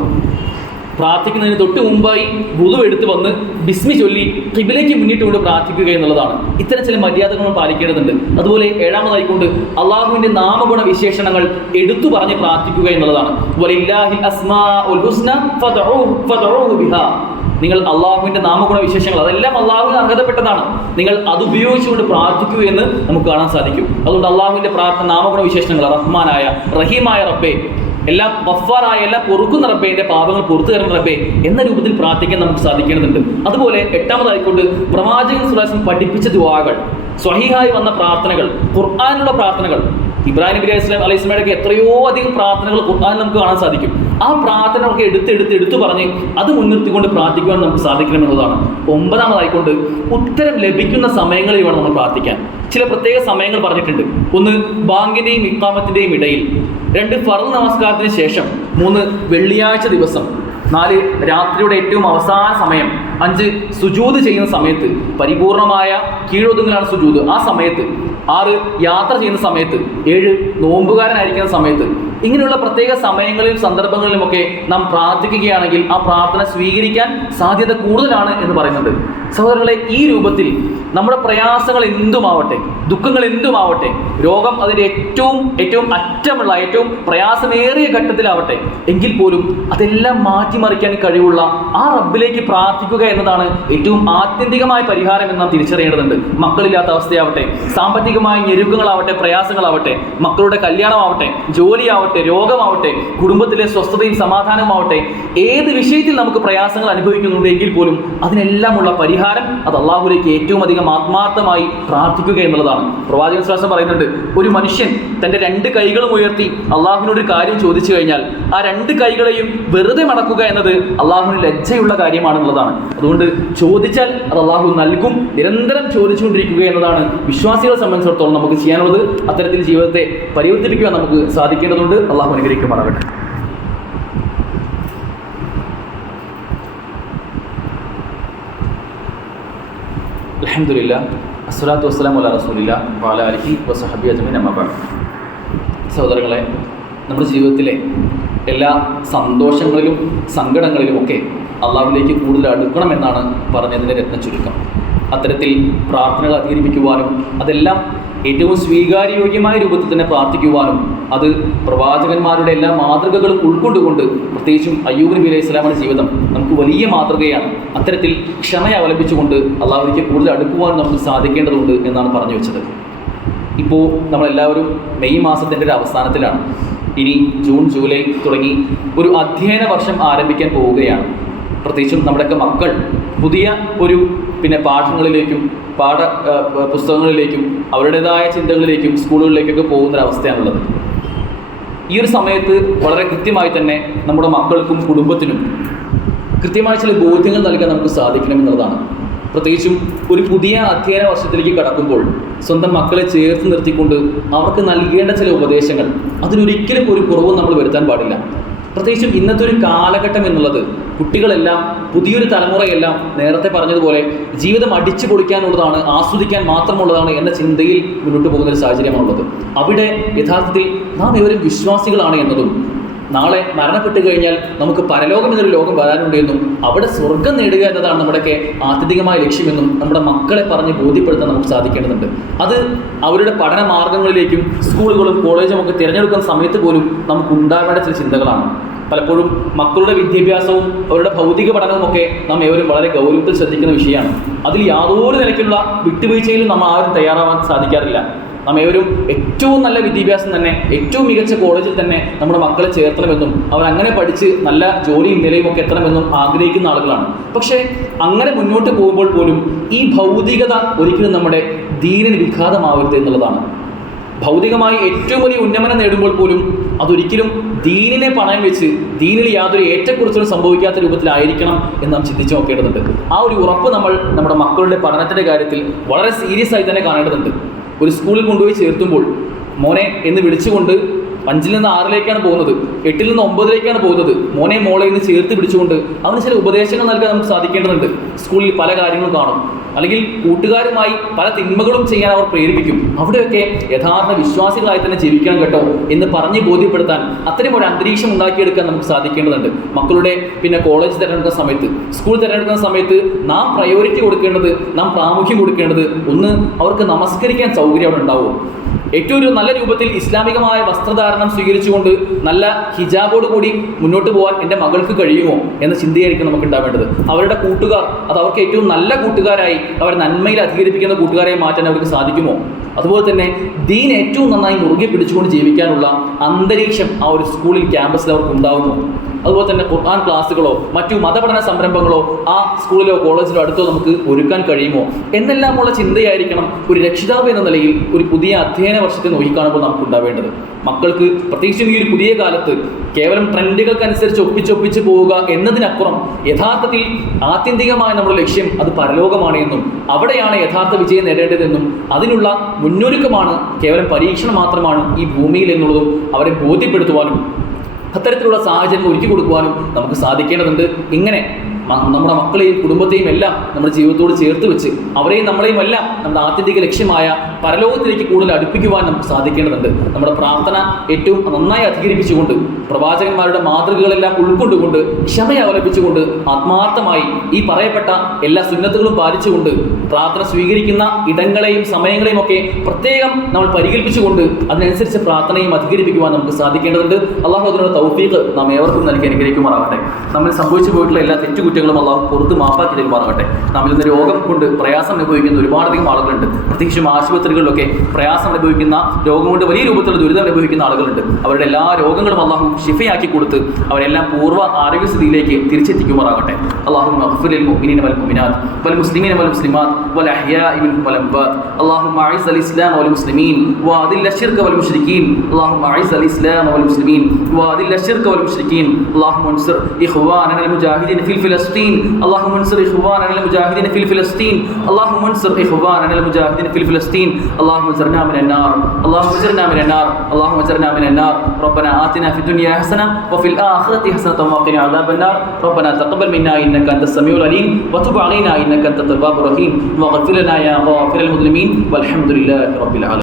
പ്രാർത്ഥിക്കുന്നതിന് തൊട്ട് മുമ്പായി വുളു എടുത്ത് വന്ന് ബിസ്മി ചൊല്ലി ഖിബിലയ്ക്ക് മുന്നിട്ടുകൊണ്ട് പ്രാർത്ഥിക്കുക എന്നുള്ളതാണ്. ഇത്തരം ചില മര്യാദകൾ പാലിക്കേണ്ടതുണ്ട്. അതുപോലെ ഏഴാമതായിക്കൊണ്ട് അള്ളാഹുവിന്റെ നാമഗുണ വിശേഷണങ്ങൾ എടുത്തു പറഞ്ഞ് പ്രാർത്ഥിക്കുക എന്നുള്ളതാണ്. വലില്ലാഹിൽ അസ്മാഉൽ ഹുസ്ന ഫദ്ഉഹു ബിഹാ. നിങ്ങൾ അള്ളാഹുവിന്റെ നാമഗുണ വിശേഷങ്ങൾ അതെല്ലാം അള്ളാഹുവിന് അർഹതപ്പെട്ടതാണ്, നിങ്ങൾ അതുപയോഗിച്ചുകൊണ്ട് പ്രാർത്ഥിക്കൂ എന്ന് നമുക്ക് കാണാൻ സാധിക്കും. അതുകൊണ്ട് അള്ളാഹുവിന്റെ പ്രാർത്ഥന നാമഗുണ വിശേഷണങ്ങൾ റഹ്മാനായ റഹീമായ റബ്ബേ, എല്ലാം ഗഫ്ഫാറായ എല്ലാം പൊറുക്കുന്ന റബ്ബേ, എൻ്റെ പാപങ്ങൾ പുറത്തു തരുന്ന റബ്ബേ എന്ന രൂപത്തിൽ പ്രാർത്ഥിക്കാൻ നമുക്ക് സാധിക്കേണ്ടതുണ്ട്. അതുപോലെ എട്ടാമതായിക്കൊണ്ട് പ്രവാചകൻ സ്വല്ലല്ലാഹു അലൈഹി വസല്ലം പഠിപ്പിച്ച ദുആകൾ, സ്വഹീഹായി വന്ന പ്രാർത്ഥനകൾ, ഖുർആനിലുള്ള പ്രാർത്ഥനകൾ, ഇബ്രാഹിം നബി അലൈഹി സ്വലാമയുടെ എത്രയോ അധികം പ്രാർത്ഥനകൾ ഖുർആനിൽ നമുക്ക് കാണാൻ സാധിക്കും. ആ പ്രാർത്ഥനകളൊക്കെ എടുത്ത് പറഞ്ഞ് അത് മുൻനിർത്തിക്കൊണ്ട് പ്രാർത്ഥിക്കുവാൻ നമുക്ക് സാധിക്കണമെന്നുള്ളതാണ്. ഒമ്പതാമതായിക്കൊണ്ട് ഉത്തരം ലഭിക്കുന്ന സമയങ്ങളിൽ വേണം നമ്മൾ പ്രാർത്ഥിക്കാൻ. ചില പ്രത്യേക സമയങ്ങൾ പറഞ്ഞിട്ടുണ്ട്. 1 ബാങ്കിൻ്റെയും ഇഖാമത്തിൻ്റെയും ഇടയിൽ, 2 ഫർദ് നമസ്കാരത്തിന് ശേഷം, 3 വെള്ളിയാഴ്ച ദിവസം, 4 രാത്രിയുടെ ഏറ്റവും അവസാന സമയം, 5 സുജൂദ് ചെയ്യുന്ന സമയത്ത്, പരിപൂർണമായ കീഴൊതുങ്ങലാണ് സുജൂദ് ആ സമയത്ത്, 6 യാത്ര ചെയ്യുന്ന സമയത്ത്, 7 നോമ്പുകാരനായിരിക്കുന്ന സമയത്ത്. ഇങ്ങനെയുള്ള പ്രത്യേക സമയങ്ങളിലും സന്ദർഭങ്ങളിലുമൊക്കെ നാം പ്രാർത്ഥിക്കുകയാണെങ്കിൽ ആ പ്രാർത്ഥന സ്വീകരിക്കാൻ സാധ്യത കൂടുതലാണ് എന്ന് പറയുന്നുണ്ട്. സഹോദരങ്ങളെ, ഈ രൂപത്തിൽ നമ്മുടെ പ്രയാസങ്ങൾ എന്തുമാവട്ടെ, ദുഃഖങ്ങൾ എന്തുമാവട്ടെ, രോഗം അതിൻ്റെ ഏറ്റവും അറ്റമുള്ള ഏറ്റവും പ്രയാസമേറിയ ഘട്ടത്തിലാവട്ടെ എങ്കിൽ പോലും അതെല്ലാം മാറ്റിമറിക്കാൻ കഴിവുള്ള ആ റബ്ബിലേക്ക് പ്രാർത്ഥിക്കുക എന്നതാണ് ഏറ്റവും ആത്യന്തികമായ പരിഹാരം എന്ന് നാം തിരിച്ചറിയേണ്ടതുണ്ട്. മക്കളില്ലാത്ത അവസ്ഥയാവട്ടെ, സാമ്പത്തികമായ ഞെരുക്കങ്ങളാവട്ടെ, പ്രയാസങ്ങളാവട്ടെ, മക്കളുടെ കല്യാണമാവട്ടെ, ജോലിയാവട്ടെ, രോഗമാവട്ടെ, കുടുംബത്തിലെ സ്വസ്ഥതയും സമാധാനവുമാവട്ടെ, ഏത് വിഷയത്തിൽ നമുക്ക് പ്രയാസങ്ങൾ അനുഭവിക്കുന്നുണ്ട് എങ്കിൽ പോലും അതിനെല്ലാമുള്ള പരിഹാരം അത് അള്ളാഹുലേക്ക് ഏറ്റവും അധികം ആത്മാർത്ഥമായി പ്രാർത്ഥിക്കുക എന്നുള്ളതാണ്. പ്രവാചകൻ സ്വല്ലല്ലാഹു അലൈഹി വസല്ലം പറയുന്നുണ്ട്, ഒരു മനുഷ്യൻ തൻ്റെ 2 കൈകളും ഉയർത്തി അള്ളാഹുവിനോട് ഒരു കാര്യം ചോദിച്ചു കഴിഞ്ഞാൽ ആ 2 കൈകളെയും വെറുതെ മടക്കുക എന്നത് അള്ളാഹുവിന് ലജ്ജയുള്ള കാര്യമാണെന്നുള്ളതാണ്. അതുകൊണ്ട് ചോദിച്ചാൽ അത് അള്ളാഹു നൽകും. നിരന്തരം ചോദിച്ചുകൊണ്ടിരിക്കുക എന്നതാണ് വിശ്വാസികളെ സംബന്ധിച്ചിടത്തോളം നമുക്ക് ചെയ്യാനുള്ളത്. അത്തരത്തിൽ ജീവിതത്തെ പരിവർത്തിപ്പിക്കുവാൻ നമുക്ക് സാധിക്കേണ്ടതുണ്ട്. അള്ളാഹു അനുഗ്രഹിക്കുമാറാകട്ടെ. അൽഹംദുലില്ലാഹ് അസ്സലാത്തു വസ്സലാമു അലാ റസൂലില്ലാഹി വഅലാ ആലിഹി വസഹബിഹി അജ്മഈൻ അമ്മാ ബഅദ്. സഹോദരങ്ങളെ, നമ്മുടെ ജീവിതത്തിലെ എല്ലാ സന്തോഷങ്ങളിലും സങ്കടങ്ങളിലുമൊക്കെ അള്ളാഹുവിലേക്ക് കൂടുതൽ അടുക്കണമെന്നാണ് പറഞ്ഞതിൻ്റെ രത്ന ചുരുക്കം. അത്തരത്തിൽ പ്രാർത്ഥനകൾ അധികരിപ്പിക്കുവാനും അതെല്ലാം ഏറ്റവും സ്വീകാര്യോഗ്യമായ രൂപത്തിൽ തന്നെ പ്രാർത്ഥിക്കുവാനും അത് പ്രവാചകന്മാരുടെ എല്ലാ മാതൃകകളും ഉൾക്കൊണ്ടുകൊണ്ട്, പ്രത്യേകിച്ചും അയ്യൂബ് നബി അലൈഹി സ്വലാമിൻ്റെ ജീവിതം നമുക്ക് വലിയ മാതൃകയാണ്. അത്തരത്തിൽ ക്ഷമയെ അവലംബിച്ചുകൊണ്ട് അള്ളാഹുവിലേക്ക് കൂടുതൽ അടുക്കുവാനും നമുക്ക് സാധിക്കേണ്ടതുണ്ട് എന്നാണ് പറഞ്ഞു വെച്ചത്. ഇപ്പോൾ നമ്മളെല്ലാവരും മെയ് മാസത്തിൻ്റെ ഒരു അവസാനത്തിലാണ്. ഇനി ജൂൺ ജൂലൈ തുടങ്ങി ഒരു അധ്യയന വർഷം ആരംഭിക്കാൻ പോവുകയാണ്. പ്രത്യേകിച്ചും നമ്മുടെയൊക്കെ മക്കൾ പുതിയ ഒരു പാഠങ്ങളിലേക്കും പുസ്തകങ്ങളിലേക്കും അവരുടേതായ ചിന്തകളിലേക്കും സ്കൂളുകളിലേക്കൊക്കെ പോകുന്നൊരവസ്ഥയാണുള്ളത്. ഈ ഒരു സമയത്ത് വളരെ കൃത്യമായി തന്നെ നമ്മുടെ മക്കൾക്കും കുടുംബത്തിനും കൃത്യമായ ചില ബോധ്യങ്ങൾ നൽകാൻ നമുക്ക് സാധിക്കണമെന്നുള്ളതാണ്. പ്രത്യേകിച്ചും ഒരു പുതിയ അധ്യയന വർഷത്തിലേക്ക് കടക്കുമ്പോൾ സ്വന്തം മക്കളെ ചേർത്ത് നിർത്തിക്കൊണ്ട് അവർക്ക് നൽകേണ്ട ചില ഉപദേശങ്ങൾ, അതിനൊരിക്കലും ഒരു കുറവും നമ്മൾ വരുത്താൻ പാടില്ല. പ്രത്യേകിച്ചും ഇന്നത്തെ ഒരു കാലഘട്ടം എന്നുള്ളത് കുട്ടികളെല്ലാം, പുതിയൊരു തലമുറയെല്ലാം നേരത്തെ പറഞ്ഞതുപോലെ ജീവിതം അടിച്ചു പൊളിക്കാനുള്ളതാണ്, ആസ്വദിക്കാൻ മാത്രമുള്ളതാണ് എന്ന ചിന്തയിൽ മുന്നോട്ട് പോകുന്നൊരു സാഹചര്യമാണുള്ളത്. അവിടെ യഥാർത്ഥത്തിൽ നാം ഏവരും വിശ്വാസികളാണ് എന്നതും നാളെ മരണപ്പെട്ട് കഴിഞ്ഞാൽ നമുക്ക് പരലോകം എന്നൊരു ലോകം വരാനുണ്ട് എന്നും അവിടെ സ്വർഗം നേടുക എന്നതാണ് നമ്മുടെയൊക്കെ ആത്യന്തികമായ ലക്ഷ്യമെന്നും നമ്മുടെ മക്കളെ പറഞ്ഞ് ബോധ്യപ്പെടുത്താൻ നമുക്ക് സാധിക്കേണ്ടതുണ്ട്. അത് അവരുടെ പഠന മാർഗങ്ങളിലേക്കും സ്കൂളുകളും കോളേജും ഒക്കെ തിരഞ്ഞെടുക്കുന്ന സമയത്ത് പോലും നമുക്ക് ഉണ്ടാകേണ്ട ചില ചിന്തകളാണ്. പലപ്പോഴും മക്കളുടെ വിദ്യാഭ്യാസവും അവരുടെ ഭൗതിക പഠനവും ഒക്കെ നാം ഏവരും വളരെ ഗൗരവത്തിൽ ശ്രദ്ധിക്കുന്ന വിഷയമാണ്. അതിൽ യാതൊരു നിലയ്ക്കുള്ള വിട്ടുവീഴ്ചയിലും നമ്മൾ ആരും തയ്യാറാവാൻ സാധിക്കാറില്ല. നാം ഏവരും ഏറ്റവും നല്ല വിദ്യാഭ്യാസം തന്നെ, ഏറ്റവും മികച്ച കോളേജിൽ തന്നെ നമ്മുടെ മക്കളെ ചേർത്തണമെന്നും അവരങ്ങനെ പഠിച്ച് നല്ല ജോലിയും നിലയും ഒക്കെ എത്തണമെന്നും ആഗ്രഹിക്കുന്ന ആളുകളാണ്. പക്ഷേ അങ്ങനെ മുന്നോട്ട് പോകുമ്പോൾ പോലും ഈ ഭൗതികത ഒരിക്കലും നമ്മുടെ ദീനിന് വിഘാതമാവരുത് എന്നുള്ളതാണ്. ഭൗതികമായി ഏറ്റവും വലിയ ഉന്നമനം നേടുമ്പോൾ പോലും അതൊരിക്കലും ദീനിനെ പണയം വെച്ച് ദീനിൽ യാതൊരു ഏറ്റക്കുറച്ചിലും സംഭവിക്കാത്ത രൂപത്തിലായിരിക്കണം എന്ന് നാം ചിന്തിച്ച് നോക്കേണ്ടതുണ്ട്. ആ ഒരു ഉറപ്പ് നമ്മൾ നമ്മുടെ മക്കളുടെ പഠനത്തിൻ്റെ കാര്യത്തിൽ വളരെ സീരിയസ് ആയി തന്നെ കാണേണ്ടതുണ്ട്. ഒരു സ്കൂളിൽ കൊണ്ടുപോയി ചേർത്തുമ്പോൾ മോനെ എന്ന് വിളിച്ചുകൊണ്ട് 5ൽ നിന്ന് 6ലേക്കാണ് പോകുന്നത്, 8ൽ നിന്ന് 9ലേക്കാണ് പോകുന്നത്, മോനെ മോളെ എന്ന് ചേർത്ത് പിടിച്ചുകൊണ്ട് അവന് ചില ഉപദേശങ്ങൾ നൽകാൻ നമുക്ക് സാധിക്കേണ്ടതുണ്ട്. സ്കൂളിൽ പല കാര്യങ്ങളും കാണും, അല്ലെങ്കിൽ കൂട്ടുകാരുമായി പല തിന്മകളും ചെയ്യാൻ അവർ പ്രേരിപ്പിക്കും. അവിടെയൊക്കെ യഥാർത്ഥ വിശ്വാസികളായി തന്നെ ജീവിക്കണം കേട്ടോ എന്ന് പറഞ്ഞ് ബോധ്യപ്പെടുത്താൻ അത്തരം ഒരു അന്തരീക്ഷം ഉണ്ടാക്കിയെടുക്കാൻ നമുക്ക് സാധിക്കേണ്ടതുണ്ട്. മക്കളുടെ കോളേജ് തിരഞ്ഞെടുക്കുന്ന സമയത്ത്, സ്കൂൾ തിരഞ്ഞെടുക്കുന്ന സമയത്ത് നാം പ്രയോറിറ്റി കൊടുക്കേണ്ടത്, നാം പ്രാമുഖ്യം കൊടുക്കേണ്ടത്, ഒന്ന് അവർക്ക് നമസ്കരിക്കാൻ സൗകര്യം അവിടെ ഉണ്ടാവുമോ, ഏറ്റവും ഒരു നല്ല രൂപത്തിൽ ഇസ്ലാമികമായ വസ്ത്രധാരണം സ്വീകരിച്ചുകൊണ്ട് നല്ല ഹിജാബോട് കൂടി മുന്നോട്ട് പോകാൻ എൻ്റെ മകൾക്ക് കഴിയുമോ എന്ന ചിന്തയായിരിക്കും നമുക്ക് ഉണ്ടാവേണ്ടത്. അവരുടെ കൂട്ടുകാർ അത് അവർക്ക് ഏറ്റവും നല്ല കൂട്ടുകാരായി, അവർ നന്മയിൽ അധികരിപ്പിക്കുന്ന കൂട്ടുകാരായി മാറ്റാൻ അവർക്ക് സാധിക്കുമോ? അതുപോലെ തന്നെ ദീൻ ഏറ്റവും നന്നായി മുറുകെ പിടിച്ചുകൊണ്ട് ജീവിക്കാനുള്ള അന്തരീക്ഷം ആ ഒരു സ്കൂളിൽ, ക്യാമ്പസിൽ അവർക്ക് ഉണ്ടാകുമോ? അതുപോലെ തന്നെ ഖുർആൻ ക്ലാസ്സുകളോ മറ്റു മതപഠന സംരംഭങ്ങളോ ആ സ്കൂളിലോ കോളേജിലോ അടുത്തോ നമുക്ക് ഒരുക്കാൻ കഴിയുമോ എന്നെല്ലാമുള്ള ചിന്തയായിരിക്കണം ഒരു രക്ഷിതാവ് എന്ന നിലയിൽ ഒരു പുതിയ അധ്യയന വർഷത്തെ നോക്കിക്കാണുമ്പോൾ നമുക്ക് ഉണ്ടാവേണ്ടത്. മക്കൾക്ക് പ്രത്യേകിച്ചും ഈ ഒരു പുതിയ കാലത്ത് കേവലം ട്രെൻഡുകൾക്കനുസരിച്ച് ഒപ്പിച്ചൊപ്പിച്ച് പോവുക എന്നതിനപ്പുറം യഥാർത്ഥത്തിൽ ആത്യന്തികമായ നമ്മുടെ ലക്ഷ്യം അത് പരലോകമാണ് എന്നും അവിടെയാണ് യഥാർത്ഥ വിജയം നേടേണ്ടതെന്നും അതിനുള്ള മുന്നൊരുക്കമാണ്, കേവലം പരീക്ഷണം മാത്രമാണ് ഈ ഭൂമിയിൽ എന്നുള്ളതും അവരെ ബോധ്യപ്പെടുത്തുവാനും അത്തരത്തിലുള്ള സാഹചര്യം ഒരുക്കി കൊടുക്കുവാനും നമുക്ക് സാധിക്കേണ്ടതുണ്ട്. ഇങ്ങനെ നമ്മുടെ മക്കളെയും കുടുംബത്തെയും എല്ലാം നമ്മുടെ ജീവിതത്തോട് ചേർത്ത് വെച്ച് അവരെയും നമ്മളെയും എല്ലാം നമ്മുടെ ആത്യന്തിക ലക്ഷ്യമായ പരലോകത്തിലേക്ക് കൂടുതൽ അടുപ്പിക്കുവാൻ നമുക്ക് സാധിക്കേണ്ടതുണ്ട്. നമ്മുടെ പ്രാർത്ഥന ഏറ്റവും നന്നായി അധികരിപ്പിച്ചുകൊണ്ട് പ്രവാചകന്മാരുടെ മാതൃകകളെല്ലാം ഉൾക്കൊണ്ടുകൊണ്ട് ക്ഷമയെ അവലംബിച്ചുകൊണ്ട് ആത്മാർത്ഥമായി ഈ പറയപ്പെട്ട എല്ലാ സുന്നത്തുകളും പാലിച്ചുകൊണ്ട് പ്രാർത്ഥന സ്വീകരിക്കുന്ന ഇടങ്ങളെയും സമയങ്ങളെയും ഒക്കെ പ്രത്യേകം നമ്മൾ പരികൽപ്പിച്ചുകൊണ്ട് അതിനനുസരിച്ച് പ്രാർത്ഥനയും അധികരിപ്പിക്കുവാൻ നമുക്ക് സാധിക്കേണ്ടതുണ്ട്. അള്ളാഹു അതിനുള്ള തൗഫീഖ് നാം ഏവർക്കും നൽകി അനുഗ്രഹിക്കുമാറാകട്ടെ. നമ്മൾ സംഭവിച്ചു പോയിട്ടുള്ള എല്ലാ തെറ്റുകുറ്റങ്ങളും അള്ളാഹു പുറത്ത് മാപ്പാക്കി തരുമാറാകട്ടെ. നമ്മിൽ നിന്ന് രോഗം കൊണ്ട് പ്രയാസം അനുഭവിക്കുന്ന ഒരുപാടധികം ആളുകളുണ്ട്. പ്രത്യേകിച്ചും ആശുപത്രികളിലൊക്കെ പ്രയാസം അനുഭവിക്കുന്ന, രോഗം കൊണ്ട് വലിയ രൂപത്തിലുള്ള ദുരിതം അനുഭവിക്കുന്ന ആളുകളുണ്ട്. അവരുടെ എല്ലാ രോഗങ്ങളും അള്ളാഹു ഷിഫയാക്കി കൊടുത്ത് അവരെല്ലാം പൂർവ്വ ആരോഗ്യസ്ഥിതിയിലേക്ക് തിരിച്ചെത്തിക്കുമാറാകട്ടെ. اللهم اغفر للمؤمنين والمؤمنات والمسلمين والمسلمات والأحياء منهم والأموات. اللهم أعز الإسلام والمسلمين وأذل الشرك والمشركين. اللهم أعز الإسلام والمسلمين وأذل الشرك والمشركين. اللهم انصر إخواننا المجاهدين في الفلسطين فلسطين اللهم انصر إخواننا المجاهدين في فلسطين اللهم انصر إخواننا المجاهدين في فلسطين اللهم اجرنا من النار اللهم اجرنا من النار اللهم اجرنا من النار ربنا آتنا في الدنيا حسنة وفي الآخرة حسنة وقنا عذاب النار ربنا تقبل منا إنك أنت السميع العليم وتب علينا إنك أنت التواب الرحيم واغفر لنا يا غافر المظلمين والحمد لله رب العالمين.